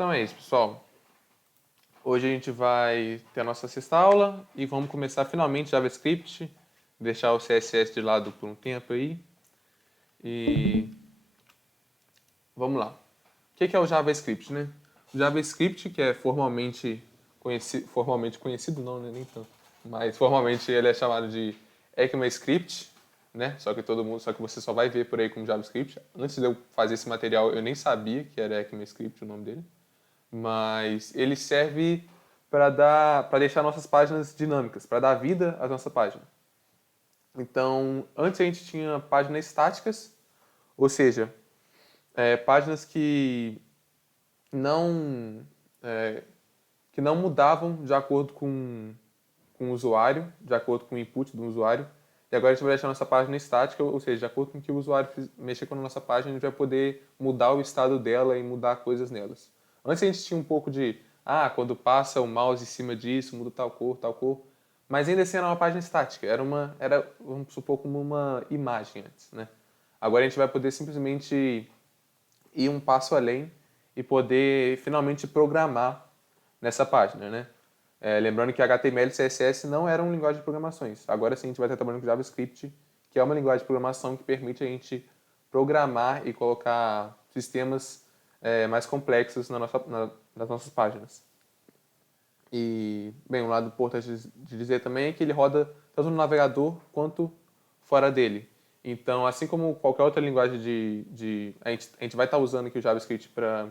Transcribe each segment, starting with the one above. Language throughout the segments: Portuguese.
Então é isso, pessoal. Hoje a gente vai ter a nossa sexta aula e vamos começar finalmente JavaScript, deixar o CSS de lado por um tempo aí. E vamos lá. O que é o JavaScript, né? O JavaScript, que é formalmente conhecido não, né? Nem tanto. Mas formalmente ele é chamado de ECMAScript, né? Só que você só vai ver por aí como JavaScript. Antes de eu fazer esse material, eu nem sabia que era ECMAScript o nome dele. Mas ele serve para deixar nossas páginas dinâmicas, para dar vida à nossa página. Então, antes a gente tinha páginas estáticas, ou seja, páginas não é, que não mudavam de acordo com o usuário, de acordo com o input do usuário. E agora a gente vai deixar nossa página estática, ou seja, de acordo com o que o usuário mexer com a nossa página, a gente vai poder mudar o estado dela e mudar coisas nelas. Antes a gente tinha um pouco de, quando passa o mouse em cima disso, muda tal cor, tal cor. Mas ainda assim era uma página estática, vamos supor, como uma imagem antes, né? Agora a gente vai poder simplesmente ir um passo além e poder finalmente programar nessa página, né? Lembrando que HTML e CSS não eram linguagem de programações. Agora sim a gente vai estar trabalhando com JavaScript, que é uma linguagem de programação que permite a gente programar e colocar sistemas mais complexos nas nossas páginas. E, bem, um lado importante de dizer também é que ele roda tanto no navegador quanto fora dele. Então, assim como qualquer outra linguagem a gente vai estar usando aqui o JavaScript para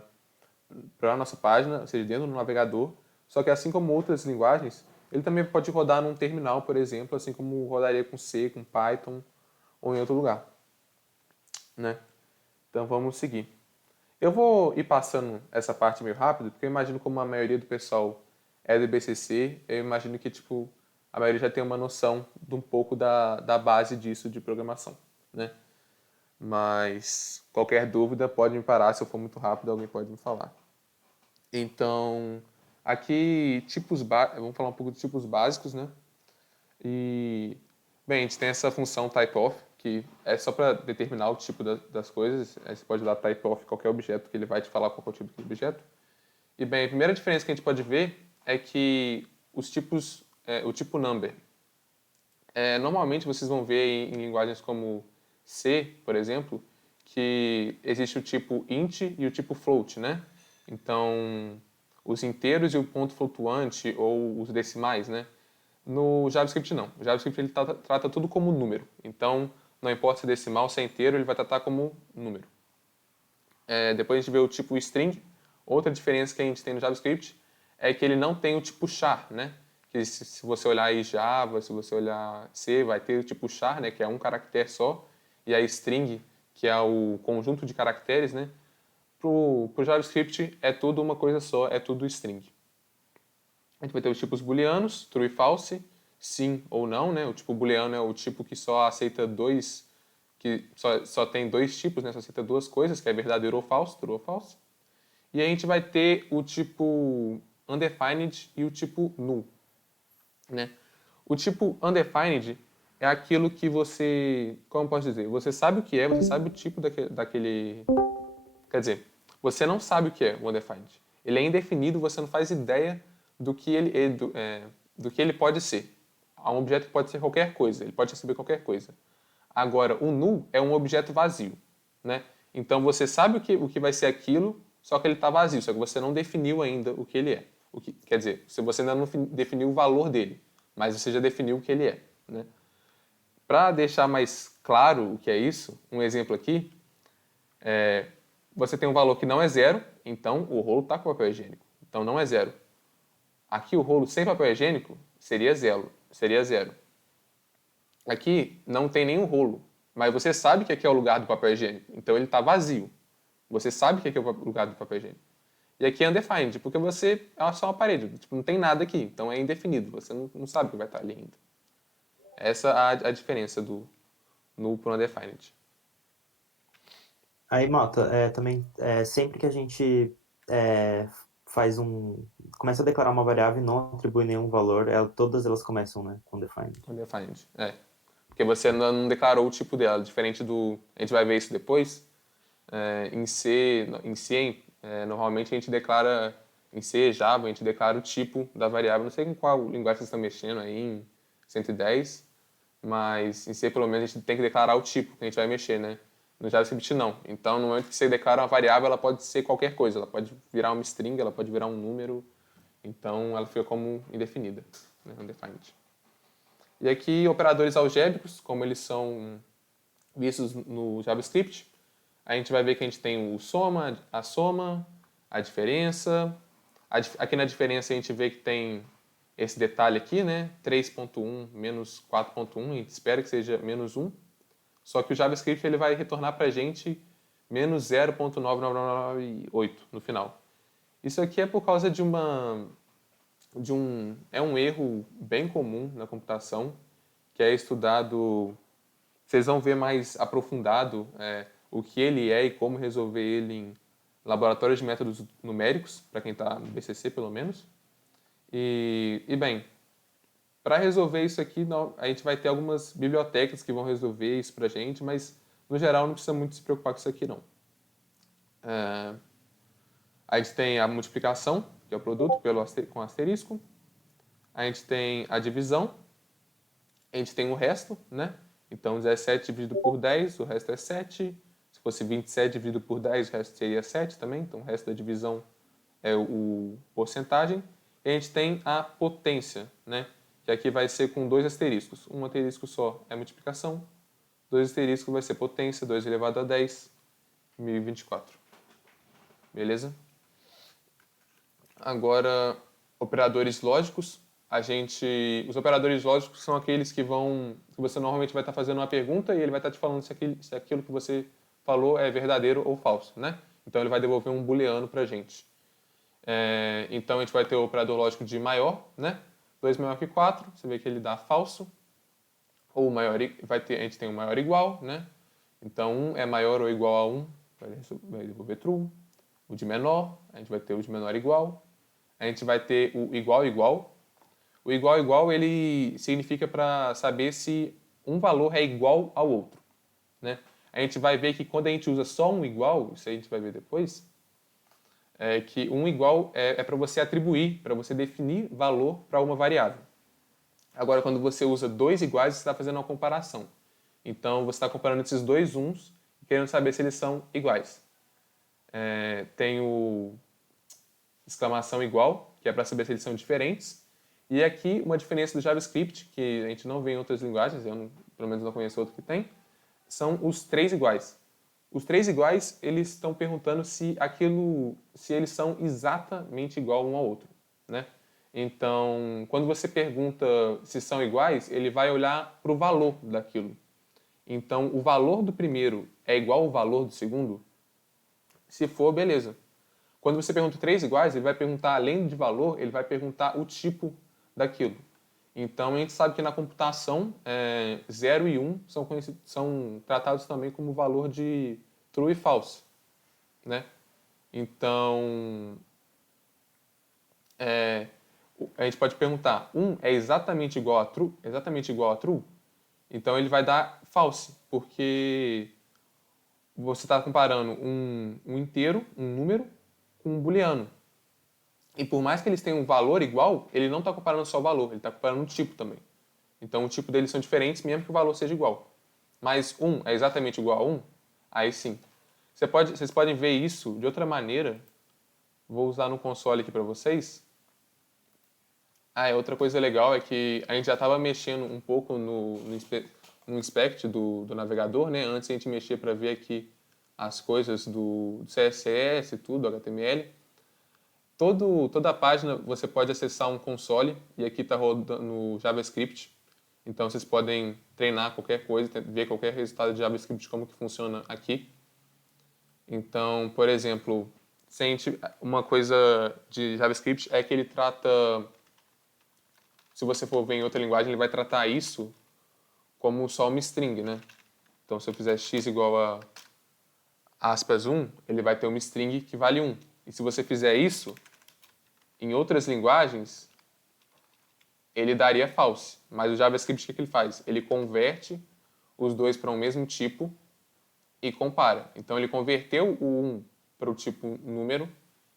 a nossa página, ou seja, dentro do navegador, só que assim como outras linguagens, ele também pode rodar num terminal, por exemplo, assim como rodaria com C, com Python ou em outro lugar, né? Então vamos seguir. Eu vou ir passando essa parte meio rápido, porque eu imagino como a maioria do pessoal é do BCC, eu imagino que tipo a maioria já tem uma noção de um pouco da base disso de programação, né? Mas qualquer dúvida pode me parar, se eu for muito rápido, alguém pode me falar. Então, aqui vamos falar um pouco de tipos básicos, né? E, bem, a gente tem essa função typeof, que é só para determinar o tipo das coisas. Aí você pode dar typeof qualquer objeto, que ele vai te falar qual é o tipo do objeto. E, bem, a primeira diferença que a gente pode ver é que o tipo number, normalmente vocês vão ver em linguagens como C, por exemplo, que existe o tipo int e o tipo float, né? Então, os inteiros e o ponto flutuante ou os decimais, né? No JavaScript não. O JavaScript ele trata tudo como número. Então, não importa se é decimal, se é inteiro, ele vai tratar como número. Depois a gente vê o tipo string. Outra diferença que a gente tem no JavaScript é que ele não tem o tipo char, né? Que se você olhar aí Java, se você olhar C, vai ter o tipo char, né? Que é um caractere só. E a string, que é o conjunto de caracteres, né? Pro JavaScript é tudo uma coisa só, é tudo string. A gente vai ter os tipos booleanos, true e false, sim ou não, né? O tipo booleano é o tipo que só aceita que só tem dois tipos, né? Só aceita duas coisas, que é verdadeiro ou falso, true ou false. E a gente vai ter o tipo undefined e o tipo null, né? O tipo undefined é aquilo que você, como eu posso dizer, você sabe o que é, você sabe o tipo daquele. Quer dizer, você não sabe o que é o undefined. Ele é indefinido, você não faz ideia do que ele pode ser. Um objeto pode ser qualquer coisa, ele pode receber qualquer coisa. Agora, o null é um objeto vazio, né? Então você sabe o que vai ser aquilo, só que ele está vazio, só que você não definiu ainda o que ele é. Quer dizer, se você ainda não definiu o valor dele, mas você já definiu o que ele é, né? Para deixar mais claro o que é isso, um exemplo aqui, você tem um valor que não é zero, então o rolo está com papel higiênico. Então não é zero. Aqui o rolo sem papel higiênico seria zero. Seria zero. Aqui não tem nenhum rolo, mas você sabe que aqui é o lugar do papel higiênico, então ele está vazio. Você sabe que aqui é o lugar do papel higiênico. E aqui é undefined, porque é só uma parede, tipo, não tem nada aqui, então é indefinido, você não sabe o que vai estar ali ainda. Essa é a diferença do null para o undefined. Aí, Mota, também, sempre que a gente é, faz um... começa a declarar uma variável e não atribui nenhum valor, todas elas começam, né, com defined. Undefined, Porque você não declarou o tipo dela, diferente do... A gente vai ver isso depois. Em C, Normalmente a gente declara em C, Java, a gente declara o tipo da variável. Não sei em qual linguagem vocês estão mexendo aí, em 110, mas em C pelo menos a gente tem que declarar o tipo que a gente vai mexer, né? No JavaScript não. Então no momento que você declara uma variável, ela pode ser qualquer coisa. Ela pode virar uma string, ela pode virar um número. Então ela fica como indefinida, né? Undefined. E aqui operadores algébricos, como eles são vistos no JavaScript, a gente vai ver que a gente tem o soma, a diferença. Aqui na diferença a gente vê que tem esse detalhe aqui, né? 3.1 menos 4.1, a gente espera que seja menos 1. Só que o JavaScript ele vai retornar para a gente menos 0.9998 no final. Isso aqui é por causa é um erro bem comum na computação, que é estudado. Vocês vão ver mais aprofundado o que ele é e como resolver ele em laboratórios de métodos numéricos, para quem está no BCC pelo menos. E bem, para resolver isso aqui, a gente vai ter algumas bibliotecas que vão resolver isso para a gente, mas no geral não precisa muito se preocupar com isso aqui não. A gente tem a multiplicação, que é o produto com asterisco. A gente tem a divisão. A gente tem o resto, né? Então 17 dividido por 10, o resto é 7. Se fosse 27 dividido por 10, o resto seria 7 também. Então o resto da divisão é o porcentagem. E a gente tem a potência, né? Que aqui vai ser com 2 asteriscos. Um asterisco só é multiplicação. 2 asteriscos vai ser potência, 2 elevado a 10, 1024. Beleza? Agora, operadores lógicos. Os operadores lógicos são aqueles que você normalmente vai estar fazendo uma pergunta e ele vai estar te falando se aquilo que você falou é verdadeiro ou falso, né? Então ele vai devolver um booleano para a gente. Então a gente vai ter o operador lógico de maior, né? 2 maior que 4, você vê que ele dá falso. Ou maior, a gente tem o maior igual, né? Então 1 é maior ou igual a 1, vai devolver true. O de menor, a gente vai ter o de menor igual. A gente vai ter o igual igual. O igual igual ele significa para saber se um valor é igual ao outro, né? A gente vai ver que quando a gente usa só um igual, isso aí a gente vai ver depois, que um igual é para você atribuir, para você definir valor para uma variável. Agora, quando você usa dois iguais, você está fazendo uma comparação. Então, você está comparando esses dois uns e querendo saber se eles são iguais. Tem o exclamação igual, que é para saber se eles são diferentes. E aqui, uma diferença do JavaScript, que a gente não vê em outras linguagens, pelo menos não conheço outro que tem, são os três iguais. Os três iguais, eles estão perguntando se eles são exatamente igual um ao outro, né? Então, quando você pergunta se são iguais, ele vai olhar para o valor daquilo. Então, o valor do primeiro é igual ao valor do segundo? Se for, beleza. Quando você pergunta três iguais, ele vai perguntar, além de valor, ele vai perguntar o tipo daquilo. Então, a gente sabe que na computação, 0 e 1 são tratados também como valor de true e false, né? Então, a gente pode perguntar, 1 é exatamente igual a true? Então, ele vai dar false, porque você está comparando um inteiro, um número, com um booleano. E por mais que eles tenham um valor igual, ele não está comparando só o valor, ele está comparando o tipo também. Então o tipo deles são diferentes, mesmo que o valor seja igual. Mas 1 é exatamente igual a 1? Aí sim. Vocês podem ver isso de outra maneira. Vou usar no console aqui para vocês. Outra coisa legal é que a gente já estava mexendo um pouco no inspect do navegador, né? Antes a gente mexia para ver aqui as coisas do CSS, tudo, HTML. Toda a página você pode acessar um console e aqui está rodando no JavaScript. Então vocês podem treinar qualquer coisa, ver qualquer resultado de JavaScript como que funciona aqui. Então, por exemplo, uma coisa de JavaScript é que ele trata, se você for ver em outra linguagem, ele vai tratar isso como só uma string, né? Então se eu fizer x igual a aspas 1, ele vai ter uma string que vale 1. E se você fizer isso, em outras linguagens, ele daria false. Mas o JavaScript, o que ele faz? Ele converte os dois para um mesmo tipo e compara. Então, ele converteu o 1 para o tipo número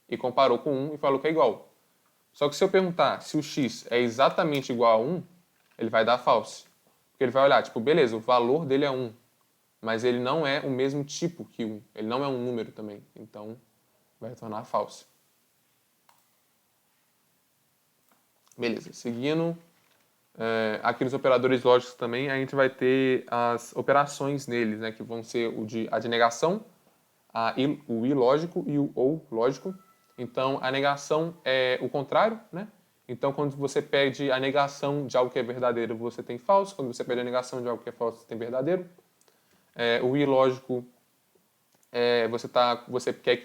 e comparou com 1 e falou que é igual. Só que se eu perguntar se o x é exatamente igual a 1, ele vai dar false. Porque ele vai olhar, tipo, beleza, o valor dele é 1, mas ele não é o mesmo tipo que 1. Ele não é um número também. Então, vai retornar false. Beleza, seguindo, aqui nos operadores lógicos também, a gente vai ter as operações neles, né, que vão ser a de negação, o ilógico e o ou lógico. Então, a negação é o contrário, né? Então, quando você pede a negação de algo que é verdadeiro, você tem falso. Quando você pede a negação de algo que é falso, você tem verdadeiro. O ilógico, você quer que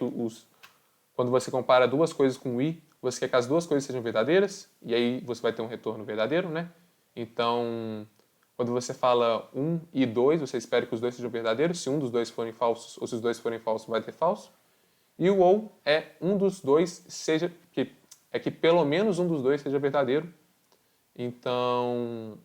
quando você compara duas coisas com o i, você quer que as duas coisas sejam verdadeiras, e aí você vai ter um retorno verdadeiro, né? Então, quando você fala 1 e 2, você espera que os dois sejam verdadeiros. Se um dos dois forem falsos, ou se os dois forem falsos, vai ter falso. E o ou é um dos dois que pelo menos um dos dois seja verdadeiro. Então,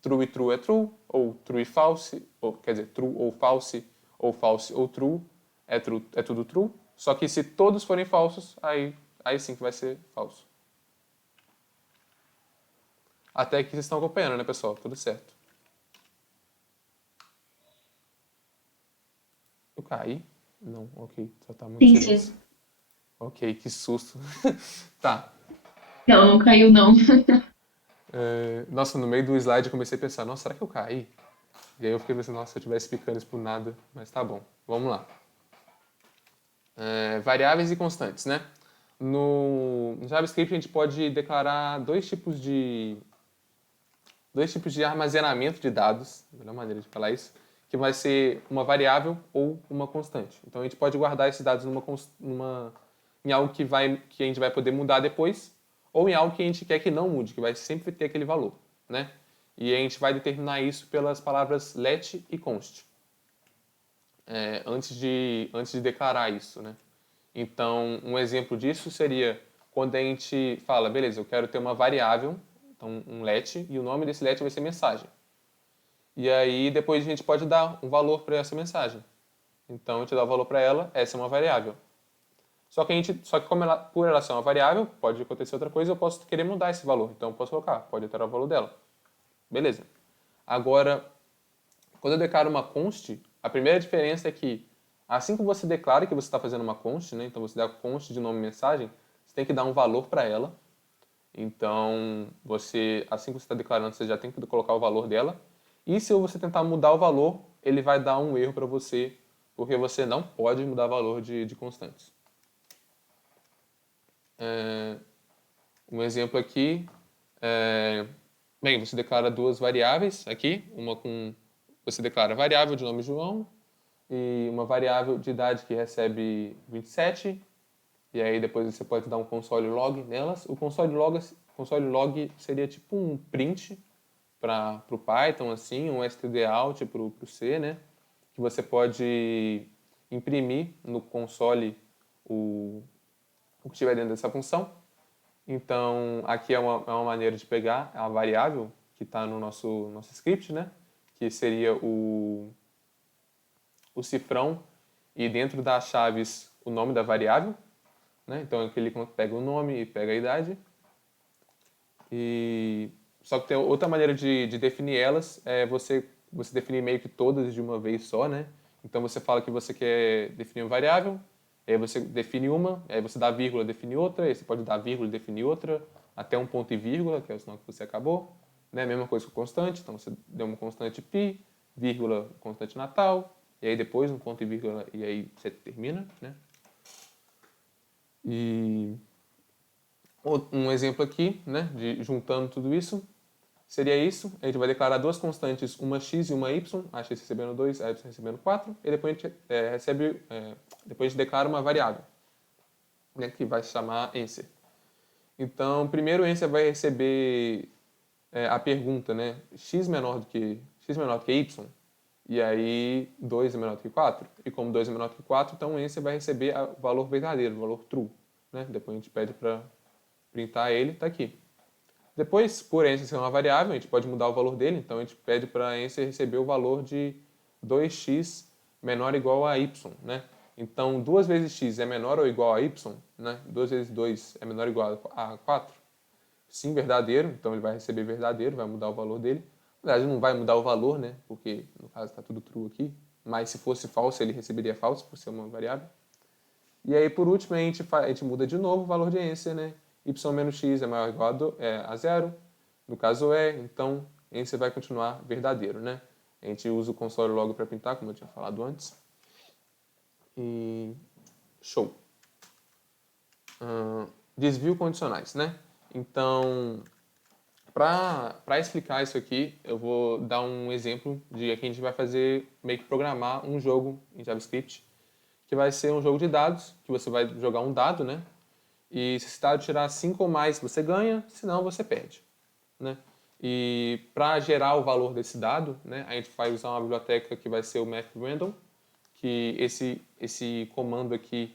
true e true é true, ou true e false, ou quer dizer, true ou false ou true é tudo true. Só que se todos forem falsos, aí sim que vai ser falso. Até aqui vocês estão acompanhando, né, pessoal? Tudo certo. Eu caí? Não, ok. Só tá muito Sim, silêncio. sim. Ok, que susto. Tá. Não, não caiu, não. Nossa, no meio do slide eu comecei a pensar, nossa, será que eu caí? E aí eu fiquei pensando, nossa, se eu tivesse explicando isso por nada. Mas tá bom, vamos lá. Variáveis e constantes, né? No JavaScript a gente pode declarar dois tipos de armazenamento de dados, a melhor maneira de falar isso, que vai ser uma variável ou uma constante. Então a gente pode guardar esses dados em algo que a gente vai poder mudar depois, ou em algo que a gente quer que não mude, que vai sempre ter aquele valor, né? E a gente vai determinar isso pelas palavras let e const, antes de declarar isso, né? Então, um exemplo disso seria quando a gente fala, beleza, eu quero ter uma variável, então um let, e o nome desse let vai ser mensagem. E aí depois a gente pode dar um valor para essa mensagem. Então, a gente dá o valor para ela, essa é uma variável. Só que como por ela ser uma variável, pode acontecer outra coisa, eu posso querer mudar esse valor. Então, eu posso colocar, pode alterar o valor dela. Beleza. Agora, quando eu declaro uma const, a primeira diferença é que assim que você declara que você está fazendo uma const, né, então você dá const de nome e mensagem, você tem que dar um valor para ela. Então, assim que você está declarando, você já tem que colocar o valor dela. E se você tentar mudar o valor, ele vai dar um erro para você, porque você não pode mudar o valor de constantes. Um exemplo aqui, bem, você declara duas variáveis aqui, você declara variável de nome João e uma variável de idade que recebe 27, e aí depois você pode dar um console log nelas. O console log seria tipo um print para o Python, assim, um stdout para o C, né? Que você pode imprimir no console o que estiver dentro dessa função. Então, aqui é uma maneira de pegar a variável que está no nosso script, né? Que seria o cifrão e dentro das chaves o nome da variável, né? Então aqui ele pega o nome e pega a idade. Só que tem outra maneira de definir elas, você definir meio que todas de uma vez só, né? Então você fala que você quer definir uma variável, aí você define uma, aí você dá vírgula, define outra, aí você pode dar vírgula e definir outra, até um ponto e vírgula, que é o sinal que você acabou, né? Mesma coisa com constante, então você deu uma constante pi, vírgula, constante natal, e aí depois um ponto e vírgula, e aí você termina, né? E um exemplo aqui, né, juntando tudo isso, seria isso. A gente vai declarar duas constantes, uma x e uma y, a x recebendo 2, a y recebendo 4, e depois a gente depois a gente declara uma variável, né, que vai se chamar answer. Então, primeiro o answer vai receber a pergunta, né, x menor do que y, e aí 2 é menor do que 4. E como 2 é menor do que 4, então o answer vai receber o valor verdadeiro, o valor true, né? Depois a gente pede para printar ele, está aqui. Depois, por answer ser uma variável, a gente pode mudar o valor dele, então a gente pede para answer receber o valor de 2x menor ou igual a y, né? Então, 2 vezes x é menor ou igual a y, né? 2 vezes 2 é menor ou igual a 4. Sim, verdadeiro, então ele vai receber verdadeiro, vai mudar o valor dele. Na verdade, não vai mudar o valor, né? Porque, no caso, está tudo true aqui. Mas se fosse falso, ele receberia falso, por ser uma variável. E aí, por último, a gente muda de novo o valor de êncer, né? Y menos x é maior ou igual a zero. No caso é, então, êncer vai continuar verdadeiro, né? A gente usa o console logo para pintar, como eu tinha falado antes. E show. Desvio condicionais, né? Então, para explicar isso aqui, eu vou dar um exemplo de que a gente vai fazer, meio que programar um jogo em JavaScript, que vai ser um jogo de dados, que você vai jogar um dado, né? E se esse dado tirar 5 ou mais, você ganha, senão você perde, né? E para gerar o valor desse dado, né, a gente vai usar uma biblioteca que vai ser o mathRandom, que esse comando aqui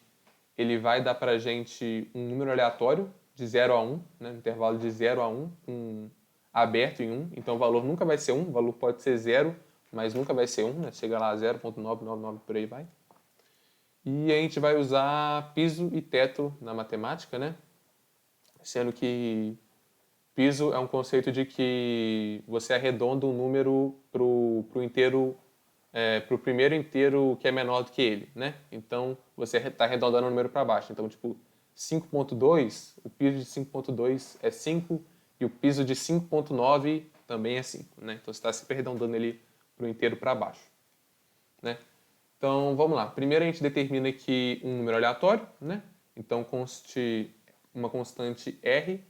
ele vai dar para a gente um número aleatório de 0 a 1, né, um intervalo de 0 a 1, aberto em 1. Então o valor nunca vai ser 1, o valor pode ser 0, mas nunca vai ser 1, né? Chega lá a 0.999 por aí vai. E a gente vai usar piso e teto na matemática, né? Sendo que piso é um conceito de que você arredonda um número pro inteiro, pro primeiro inteiro que é menor do que ele, né? Então você está arredondando o número para baixo. Então, tipo, 5.2, o piso de 5.2 é 5 e o piso de 5.9 também é 5, né? Então você está sempre arredondando ele pro inteiro para baixo, né? Então, vamos lá. Primeiro a gente determina aqui um número aleatório, né? Então, conste uma constante R,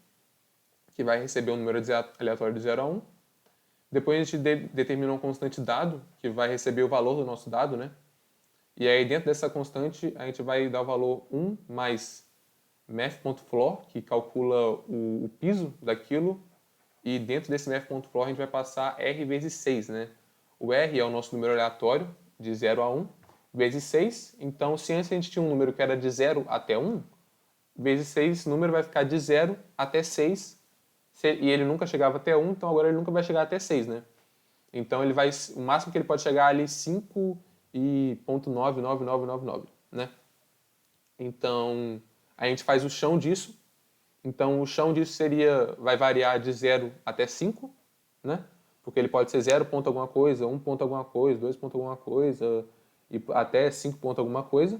que vai receber um número aleatório de 0 a 1. Depois a gente determina uma constante dado, que vai receber o valor do nosso dado, né? E aí, dentro dessa constante, a gente vai dar o valor 1 mais math.floor, que calcula o piso daquilo. E dentro desse math.floor, a gente vai passar R vezes 6, né? O R é o nosso número aleatório, de 0 a 1, vezes 6. Então, se antes a gente tinha um número que era de 0 até 1, vezes 6, esse número vai ficar de 0 até 6, e ele nunca chegava até 1, então agora ele nunca vai chegar até 6, né? Então, ele vai, o máximo que ele pode chegar ali é 5,99999, né? Então, a gente faz o chão disso. Então, o chão disso vai variar de 0 até 5, né? Porque ele pode ser 0 ponto alguma coisa, 1 ponto alguma coisa, 2 ponto alguma coisa, e até 5 ponto alguma coisa.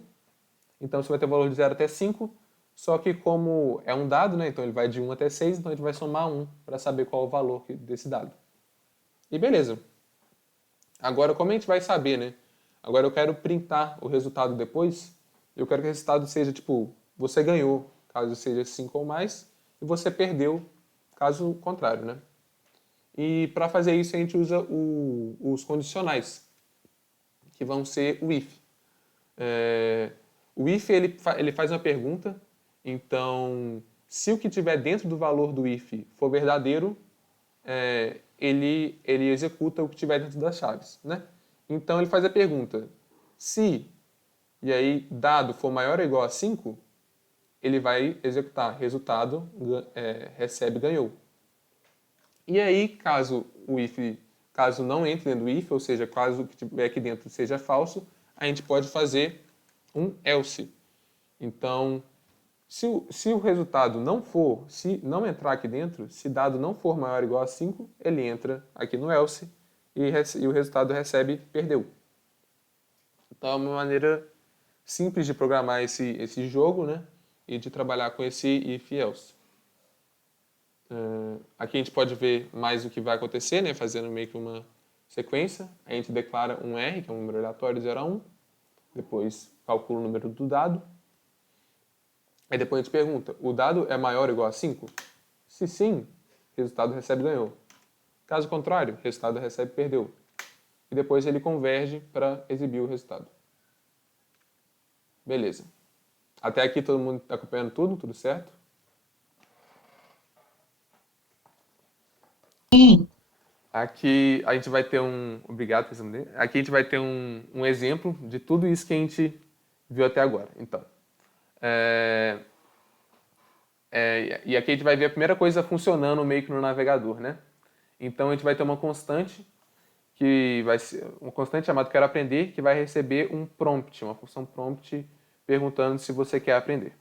Então você vai ter o valor de 0 até 5, só que como é um dado, né? Então ele vai de 1 até 6, então a gente vai somar 1 para saber qual é o valor desse dado. E beleza. Agora, como a gente vai saber, né? Agora eu quero printar o resultado depois. Eu quero que o resultado seja tipo, você ganhou, caso seja 5 ou mais, e você perdeu, caso contrário, né? E para fazer isso a gente usa os condicionais, que vão ser o if. O if ele faz uma pergunta, então se o que tiver dentro do valor do if for verdadeiro, ele executa o que tiver dentro das chaves, né? Então ele faz a pergunta, se, e aí dado for maior ou igual a 5, ele vai executar resultado, recebe, ganhou. E aí, caso não entre dentro do if, ou seja, caso o que tiver aqui dentro seja falso, a gente pode fazer um else. Então, se o resultado se não entrar aqui dentro, se dado não for maior ou igual a 5, ele entra aqui no else e o resultado recebe perdeu. Então, é uma maneira simples de programar esse jogo, né? E de trabalhar com esse if else. Aqui a gente pode ver mais o que vai acontecer, né? Fazendo meio que uma sequência. A gente declara um R, que é um número aleatório de 0 a 1. Depois calcula o número do dado. Aí depois a gente pergunta, o dado é maior ou igual a 5? Se sim, resultado recebe ganhou. Caso contrário, resultado recebe perdeu. E depois ele converge para exibir o resultado. Beleza. Até aqui todo mundo está acompanhando tudo certo? Sim. Aqui a gente vai ter Obrigado por responder. Aqui a gente vai ter um exemplo de tudo isso que a gente viu até agora. Então, e aqui a gente vai ver a primeira coisa funcionando meio que no navegador, né? Então a gente vai ter uma constante que vai ser um constante chamado quero aprender, que vai receber um prompt, uma função prompt perguntando se você quer aprender.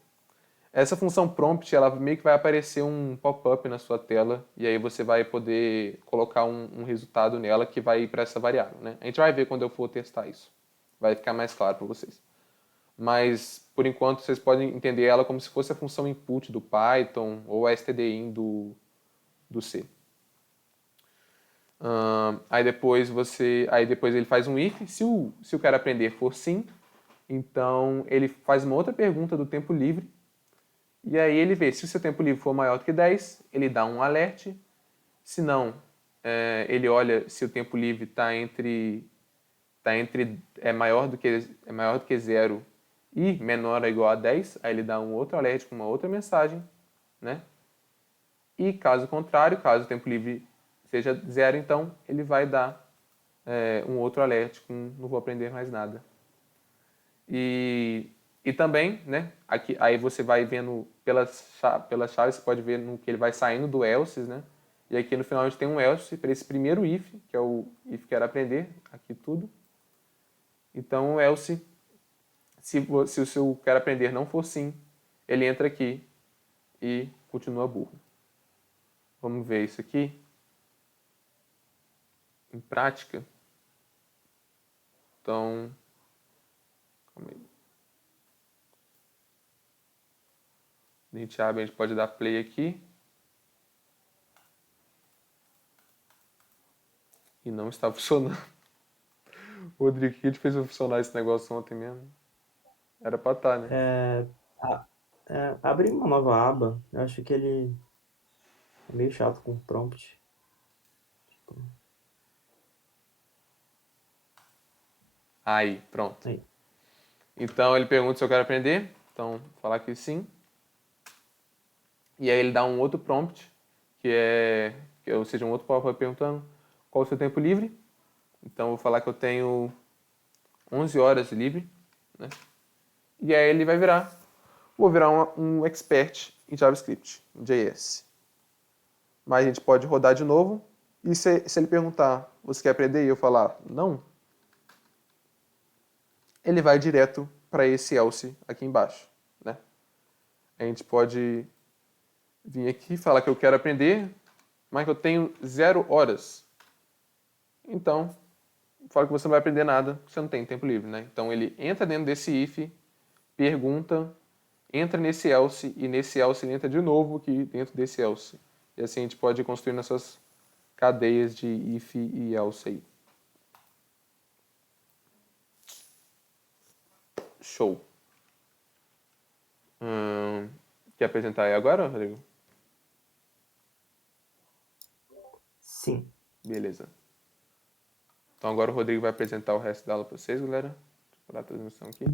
Essa função prompt, ela meio que vai aparecer um pop-up na sua tela e aí você vai poder colocar um resultado nela que vai ir para essa variável, né? A gente vai ver quando eu for testar isso. Vai ficar mais claro para vocês. Mas, por enquanto, vocês podem entender ela como se fosse a função input do Python ou a stdin do C. Aí depois ele faz um if. Se o quero aprender for sim, então ele faz uma outra pergunta do tempo livre. E aí ele vê se o seu tempo livre for maior do que 10, ele dá um alert. Se não, ele olha se o tempo livre está maior do que 0 e menor ou igual a 10, aí ele dá um outro alert com uma outra mensagem, né? E caso contrário, caso o tempo livre seja 0, então ele vai dar um outro alert com não vou aprender mais nada. E também, né, aqui, aí você vai vendo pelas chaves, você pode ver no que ele vai saindo do else, né? E aqui no final a gente tem um else para esse primeiro if, que é o if quero aprender, aqui tudo. Então o else, se o seu quero aprender não for sim, ele entra aqui e continua burro. Vamos ver isso aqui em prática. Então, calma aí. A gente abre, a gente pode dar play aqui. E não está funcionando. O Rodrigo, que fez funcionar esse negócio ontem mesmo? Era pra estar, né? Abre uma nova aba. Eu acho que ele é meio chato com prompt. Aí, pronto. Aí. Então ele pergunta se eu quero aprender. Então, vou falar que sim. E aí ele dá um outro prompt, ou seja, um outro pop-up perguntando qual o seu tempo livre. Então, eu vou falar que eu tenho 11 horas livre, né? E aí ele vai vou virar um expert em JavaScript, em JS. Mas a gente pode rodar de novo. E se ele perguntar, você quer aprender? E eu falar, não, ele vai direto para esse else aqui embaixo, né? A gente pode vir aqui e falar que eu quero aprender, mas que eu tenho 0 horas. Então, fala que você não vai aprender nada, porque você não tem tempo livre, né? Então ele entra dentro desse if, pergunta, entra nesse else, e nesse else ele entra de novo aqui dentro desse else. E assim a gente pode construir nossas cadeias de if e else aí. Show. Quer apresentar aí agora, Rodrigo? Sim. Beleza. Então agora o Rodrigo vai apresentar o resto da aula para vocês, galera. Deixa eu parar a transmissão aqui.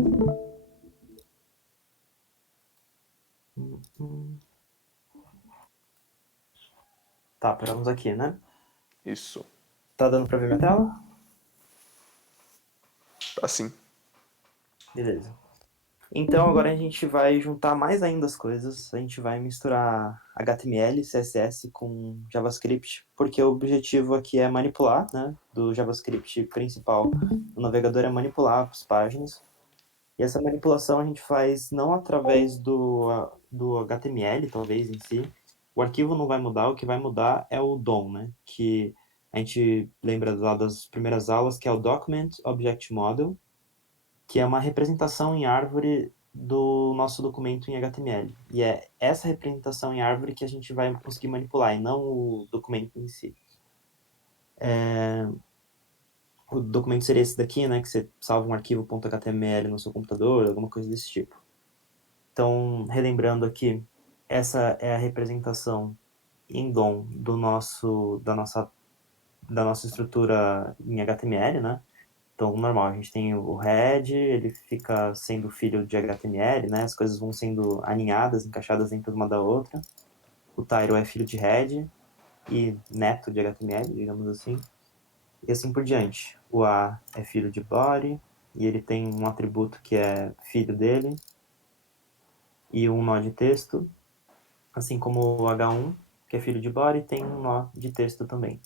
Tá, paramos aqui, né? Isso. Tá dando pra ver minha tela? Assim. Beleza. Então agora a gente vai juntar mais ainda as coisas. A gente vai misturar HTML, CSS com JavaScript, porque o objetivo aqui é manipular, né? Do JavaScript principal do navegador é manipular as páginas. E essa manipulação a gente faz não através do HTML, talvez, em si. O arquivo não vai mudar, o que vai mudar é o DOM, né? Que a gente lembra lá das primeiras aulas, que é o Document Object Model, que é uma representação em árvore do nosso documento em HTML. E é essa representação em árvore que a gente vai conseguir manipular, e não o documento em si. O documento seria esse daqui, né? Que você salva um arquivo .html no seu computador, alguma coisa desse tipo. Então, relembrando aqui, essa é a representação em DOM da nossa estrutura em HTML, né? Então, normal, a gente tem o head, ele fica sendo filho de HTML, né? As coisas vão sendo alinhadas, encaixadas dentro uma da outra. O title é filho de head e neto de HTML, digamos assim. E assim por diante. O A é filho de body, e ele tem um atributo que é filho dele, e um nó de texto, assim como o H1, que é filho de body, tem um nó de texto também.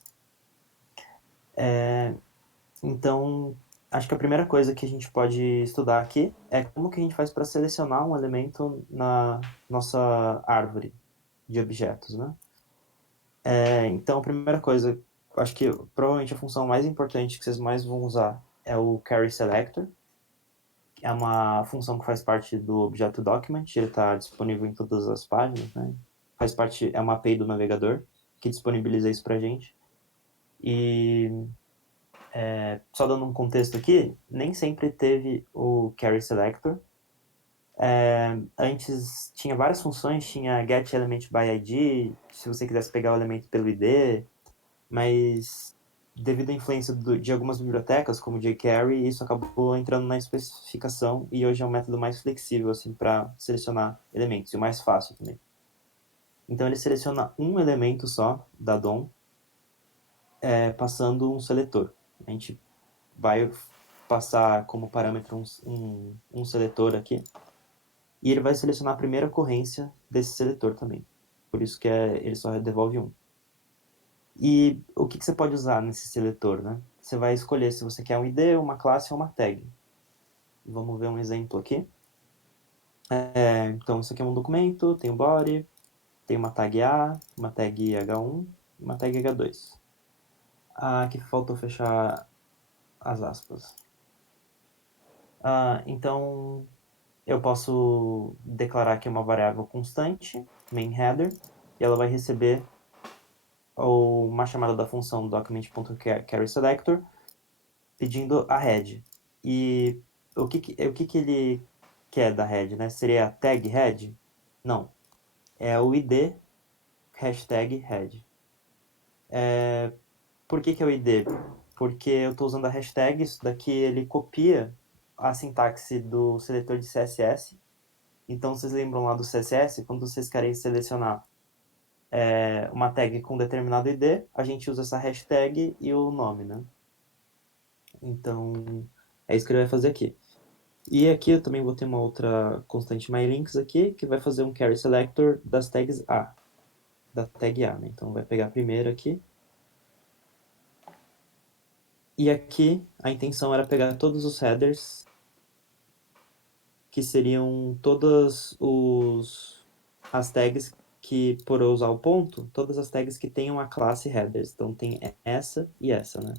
Então, acho que a primeira coisa que a gente pode estudar aqui é como que a gente faz para selecionar um elemento na nossa árvore de objetos, né? Então, a primeira coisa, acho que provavelmente a função mais importante que vocês mais vão usar é o carry selector. É uma função que faz parte do objeto document, ele está disponível em todas as páginas, né? Faz parte, é uma API do navegador que disponibiliza isso para a gente. E só dando um contexto aqui, nem sempre teve o carry selector. Antes tinha várias funções, tinha get element by ID, se você quisesse pegar o elemento pelo ID, mas devido à influência de algumas bibliotecas, como jQuery, isso acabou entrando na especificação e hoje é um método mais flexível assim, para selecionar elementos, e o mais fácil também. Então ele seleciona um elemento só da DOM, passando um seletor. A gente vai passar como parâmetro um seletor aqui, e ele vai selecionar a primeira ocorrência desse seletor também. Por isso que ele só devolve um. E o que você pode usar nesse seletor, né? Você vai escolher se você quer um ID, uma classe ou uma tag. Vamos ver um exemplo aqui. Então, isso aqui é um documento, tem o body, tem uma tag A, uma tag H1 e uma tag H2. Aqui faltou fechar as aspas. Então, eu posso declarar aqui uma variável constante, main header, e ela vai receber uma chamada da função document.carrySelector pedindo a head. E o que ele quer da head, né? Seria a tag head? Não. É o ID hashtag head. Por que é o ID? Porque eu estou usando a hashtag, isso daqui ele copia a sintaxe do seletor de CSS. Então, vocês lembram lá do CSS? Quando vocês querem selecionar uma tag com determinado ID, a gente usa essa hashtag e o nome, né? Então, é isso que ele vai fazer aqui. E aqui eu também vou ter uma outra constante myLinks aqui, que vai fazer um carry selector das tags A. Da tag A, né? Então vai pegar a primeira aqui. E aqui a intenção era pegar todos os headers, que seriam todas as tags que, por eu usar o ponto, todas as tags que tenham a classe headers. Então tem essa e essa, né?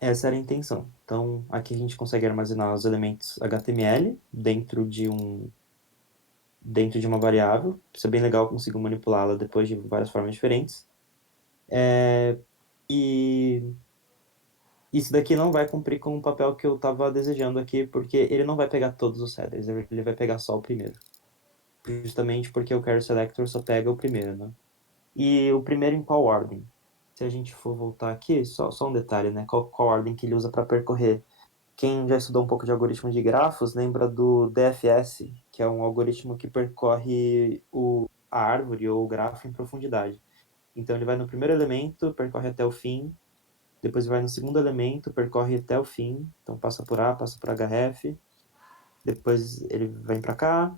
Essa era a intenção. Então aqui a gente consegue armazenar os elementos HTML dentro de uma variável. Isso é bem legal, consigo manipulá-la depois de várias formas diferentes. E isso daqui não vai cumprir com o papel que eu estava desejando aqui, porque ele não vai pegar todos os headers, ele vai pegar só o primeiro. Justamente porque o carry selector só pega o primeiro, né? E o primeiro em qual ordem? Se a gente for voltar aqui, só um detalhe, né? Qual ordem que ele usa para percorrer? Quem já estudou um pouco de algoritmo de grafos lembra do DFS, que é um algoritmo que percorre a árvore ou o grafo em profundidade. Então ele vai no primeiro elemento, percorre até o fim, depois vai no segundo elemento, percorre até o fim, então passa por A, passa por href, depois ele vem para cá,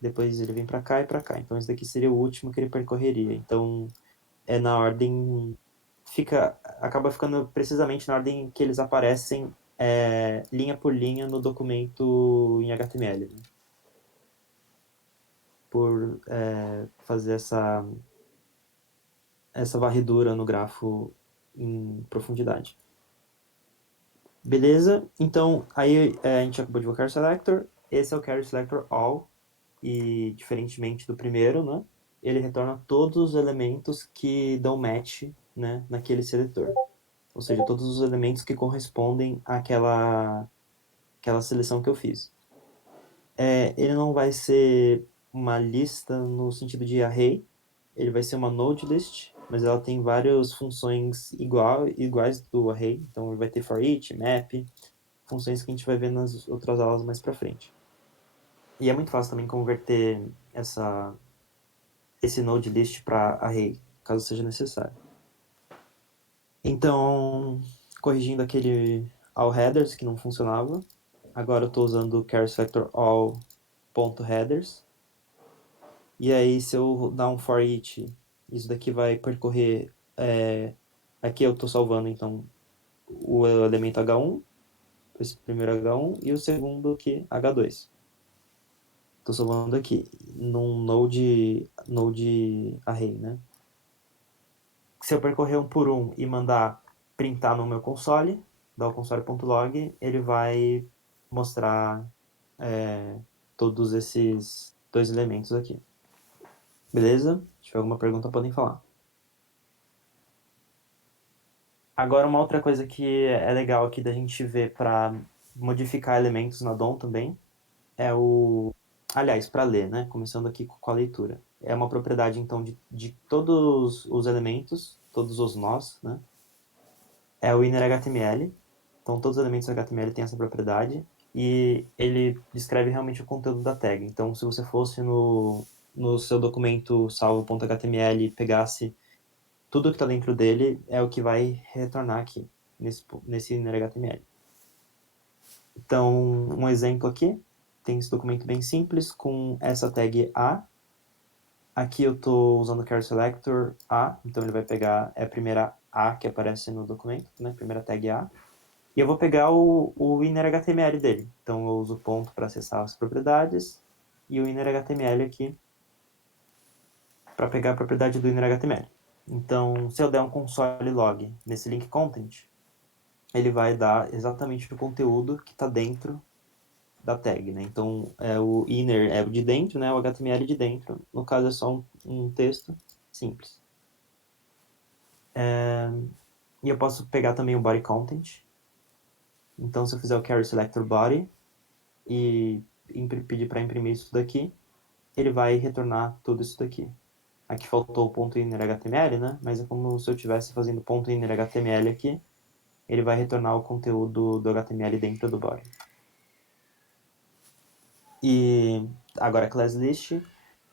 depois ele vem para cá e para cá. Então esse daqui seria o último que ele percorreria. Então é na ordem acaba ficando precisamente na ordem que eles aparecem linha por linha no documento em HTML, né? Por fazer essa varredura no grafo em profundidade. Beleza? Então, aí a gente acabou de ver o Carry Selector. Esse é o Carry Selector All. E, diferentemente do primeiro, né? Ele retorna todos os elementos que dão match, né, naquele seletor. Ou seja, todos os elementos que correspondem àquela seleção que eu fiz. Ele não vai ser uma lista no sentido de array, ele vai ser uma node list, mas ela tem várias funções iguais do array, então ele vai ter for each, map, funções que a gente vai ver nas outras aulas mais para frente. E é muito fácil também converter esse node list para array, caso seja necessário. Então, corrigindo aquele all headers que não funcionava, agora eu estou usando o carry selector all.headers. E aí, se eu dar um for each, isso daqui vai percorrer Aqui eu estou salvando, então, o elemento H1, esse primeiro H1, e o segundo aqui, H2. Estou salvando aqui, num node array, né? Se eu percorrer um por um e mandar printar no meu console, dar o console.log, ele vai mostrar todos esses dois elementos aqui. Beleza? Se tiver alguma pergunta, podem falar. Agora, uma outra coisa que é legal aqui da gente ver para modificar elementos na DOM também é o. Aliás, para ler, né? Começando aqui com a leitura. É uma propriedade, então, de todos os elementos, todos os nós, né? É o inner.html. Então, todos os elementos HTML têm essa propriedade e ele descreve realmente o conteúdo da tag. Então, se você fosse no seu documento salvo.html e pegasse tudo que está dentro dele, é o que vai retornar aqui, nesse inner.html. Então, um exemplo aqui, tem esse documento bem simples com essa tag A. Aqui eu estou usando o char selector A, então ele vai pegar a primeira A que aparece no documento, né? Primeira tag A. E eu vou pegar o inner.html dele. Então eu uso ponto para acessar as propriedades e o inner.html aqui para pegar a propriedade do inner.html. Então, se eu der um console log nesse link content, ele vai dar exatamente o conteúdo que está dentro da tag, né? Então, o inner é o de dentro, né? O HTML de dentro. No caso, é só um texto simples. E eu posso pegar também o body content. Então, se eu fizer o carry selector body e pedir para imprimir isso daqui, ele vai retornar tudo isso daqui. Aqui faltou o ponto inner.html, né? Mas é como se eu estivesse fazendo ponto inner.html aqui, ele vai retornar o conteúdo do HTML dentro do body. E agora, class list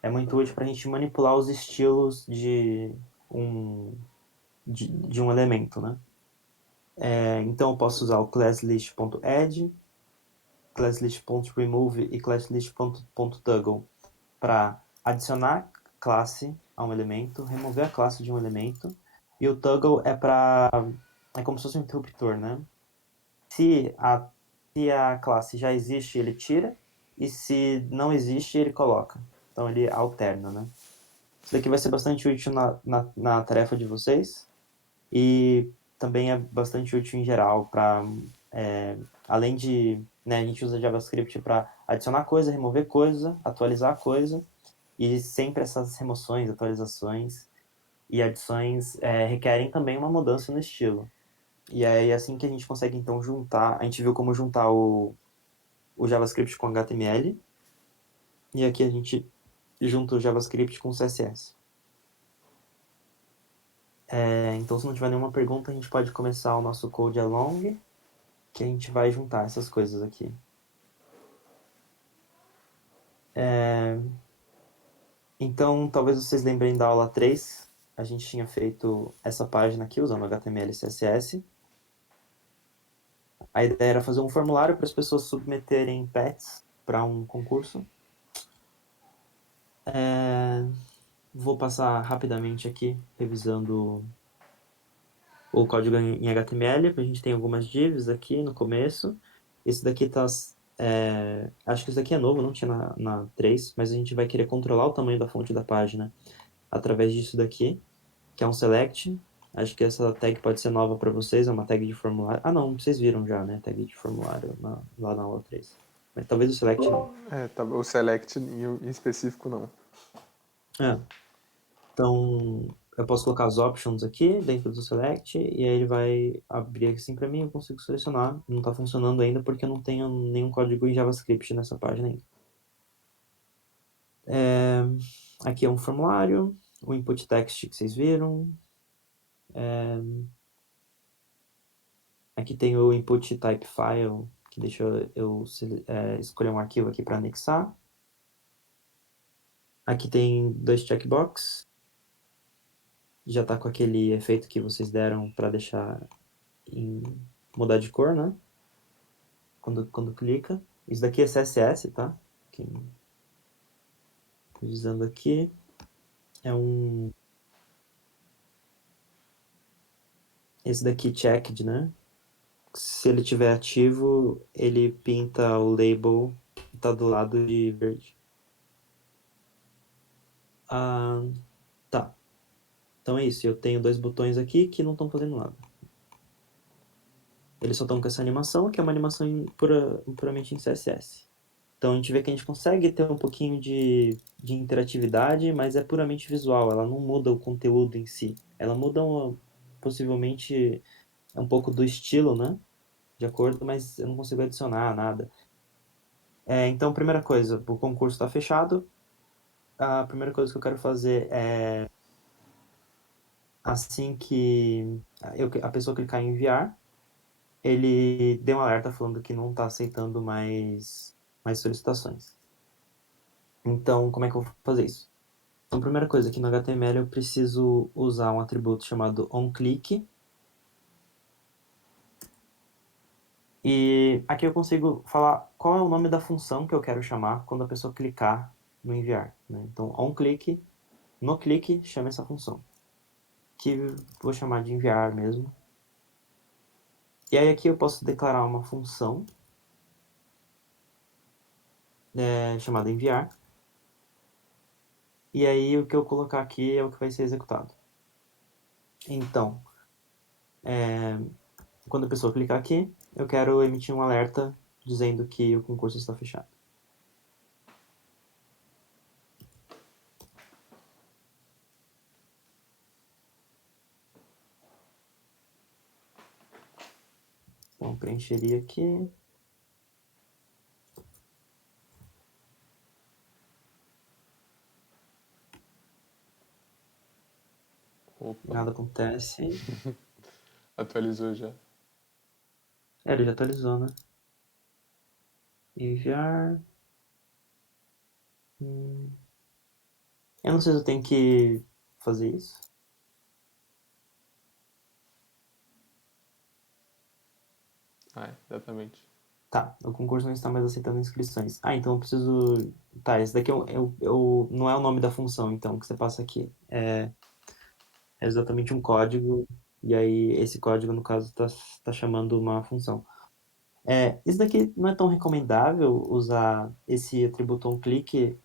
é muito útil para a gente manipular os estilos de um elemento, né? Então eu posso usar o classlist.add, classlist.remove e classlist.toggle para adicionar classe a um elemento, remover a classe de um elemento, e o toggle é como se fosse um interruptor, né? Se a classe já existe, ele tira, e se não existe, ele coloca. Então ele alterna, né? Isso daqui vai ser bastante útil na tarefa de vocês, e também é bastante útil em geral para, além de, né, a gente usa JavaScript para adicionar coisa, remover coisa, atualizar coisa, e sempre essas remoções, atualizações e adições requerem também uma mudança no estilo. E é assim que a gente consegue, então, juntar. A gente viu como juntar o JavaScript com HTML. E aqui a gente junta o JavaScript com o CSS. Então, se não tiver nenhuma pergunta, a gente pode começar o nosso code along, que a gente vai juntar essas coisas aqui. Então, talvez vocês lembrem da aula 3. A gente tinha feito essa página aqui usando HTML e CSS. A ideia era fazer um formulário para as pessoas submeterem pets para um concurso. Vou passar rapidamente aqui, revisando o código em HTML. A gente tem algumas divs aqui no começo. Esse daqui tá... acho que esse daqui é novo, não tinha na 3, mas a gente vai querer controlar o tamanho da fonte da página através disso daqui, que é um select. Acho que essa tag pode ser nova para vocês, é uma tag de formulário. Ah, não, vocês viram já, né? Tag de formulário lá na aula 3. Mas talvez o select não. Tá, o select em específico não. Então, eu posso colocar as options aqui dentro do select e aí ele vai abrir assim para mim, eu consigo selecionar. Não está funcionando ainda porque eu não tenho nenhum código em JavaScript nessa página ainda. Aqui é um formulário, o input text que vocês viram. Aqui tem o input type file, que deixa eu escolher um arquivo aqui para anexar. Aqui tem dois checkbox. Já está com aquele efeito que vocês deram para deixar mudar de cor, né? Quando clica. Isso daqui é CSS, tá? Revisando aqui. É um esse daqui checked, né? Se ele tiver ativo, ele pinta o label que tá do lado de verde. Tá. Então é isso. Eu tenho 2 botões aqui que não estão fazendo nada. Eles só estão com essa animação, que é uma animação puramente em CSS. Então a gente vê que a gente consegue ter um pouquinho de interatividade, mas é puramente visual. Ela não muda o conteúdo em si. Ela muda possivelmente um pouco do estilo, né? De acordo, mas eu não consigo adicionar nada. Então, primeira coisa, o concurso está fechado. A primeira coisa que eu quero fazer é, assim que a pessoa clicar em enviar, ele deu um alerta falando que não está aceitando mais solicitações. Então, como é que eu vou fazer isso? Então, primeira coisa, aqui no HTML eu preciso usar um atributo chamado onClick. E aqui eu consigo falar qual é o nome da função que eu quero chamar quando a pessoa clicar no enviar, né? Então, onClick, no clique, chama essa função, que vou chamar de enviar mesmo. E aí aqui eu posso declarar uma função chamada enviar. E aí o que eu colocar aqui é o que vai ser executado. Então, quando a pessoa clicar aqui, eu quero emitir um alerta dizendo que o concurso está fechado. Então, preencheria aqui. Opa, Nada acontece. atualizou já. Ele já atualizou, né? Enviar. Eu não sei se eu tenho que fazer isso. Ah, exatamente. Tá, o concurso não está mais aceitando inscrições. Então eu preciso. Tá, esse daqui não é o nome da função, então, que você passa aqui. É exatamente um código, e aí esse código, no caso, tá chamando uma função. Isso daqui não é tão recomendável usar esse atributo onClick,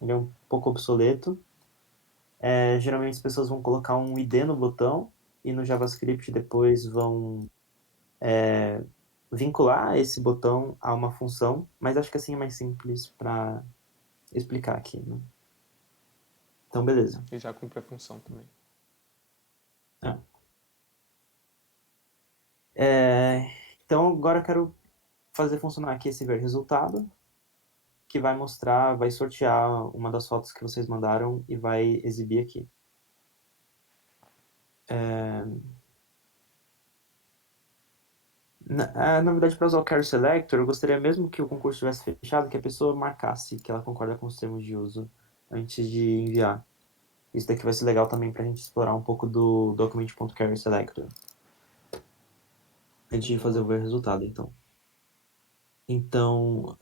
ele é um pouco obsoleto. Geralmente as pessoas vão colocar um ID no botão e no JavaScript depois vão vincular esse botão a uma função, mas acho que assim é mais simples para explicar aqui, né? Então, beleza. E já cumpre a função também. É. Então, agora eu quero fazer funcionar aqui esse ver resultado, que vai mostrar, vai sortear uma das fotos que vocês mandaram e vai exibir aqui. Na verdade, para usar o Carry Selector, eu gostaria mesmo que o concurso tivesse fechado, que a pessoa marcasse que ela concorda com os termos de uso antes de enviar. Isso daqui vai ser legal também para a gente explorar um pouco do document.carrySelector antes de fazer o ver resultado, então. Então,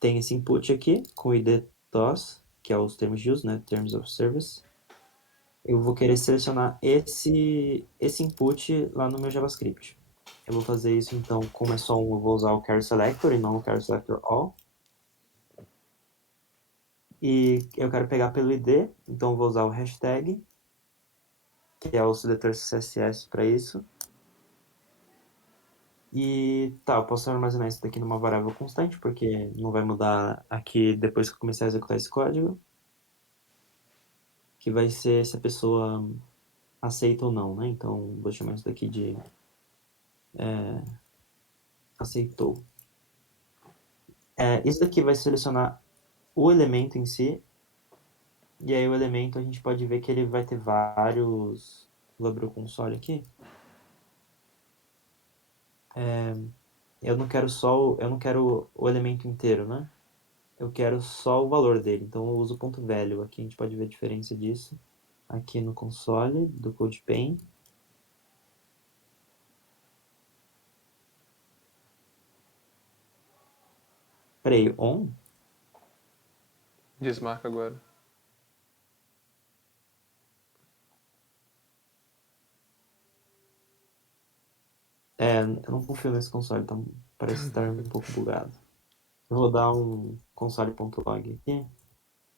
tem esse input aqui com o ID TOS, que é os termos de uso, né? Terms of Service. Eu vou querer selecionar esse input lá no meu JavaScript. Eu vou fazer isso, então, como é só um, eu vou usar o Carry Selector e não o Carry Selector All. E eu quero pegar pelo ID, então eu vou usar o hashtag, que é o seletor CSS para isso. E tá, eu posso armazenar isso daqui numa variável constante, porque não vai mudar aqui depois que eu começar a executar esse código. Que vai ser se a pessoa aceita ou não, né? Então, vou chamar isso daqui de aceitou. Isso daqui vai selecionar o elemento em si, e aí o elemento a gente pode ver que ele vai ter vários. Vou abrir o console aqui. Eu não quero o elemento inteiro, né? Eu quero só o valor dele. Então eu uso ponto value. Aqui a gente pode ver a diferença disso. Aqui no console do CodePen. Peraí, on? Desmarca agora. Eu não confio nesse console, então parece estar um pouco bugado. Eu vou dar um console.log aqui.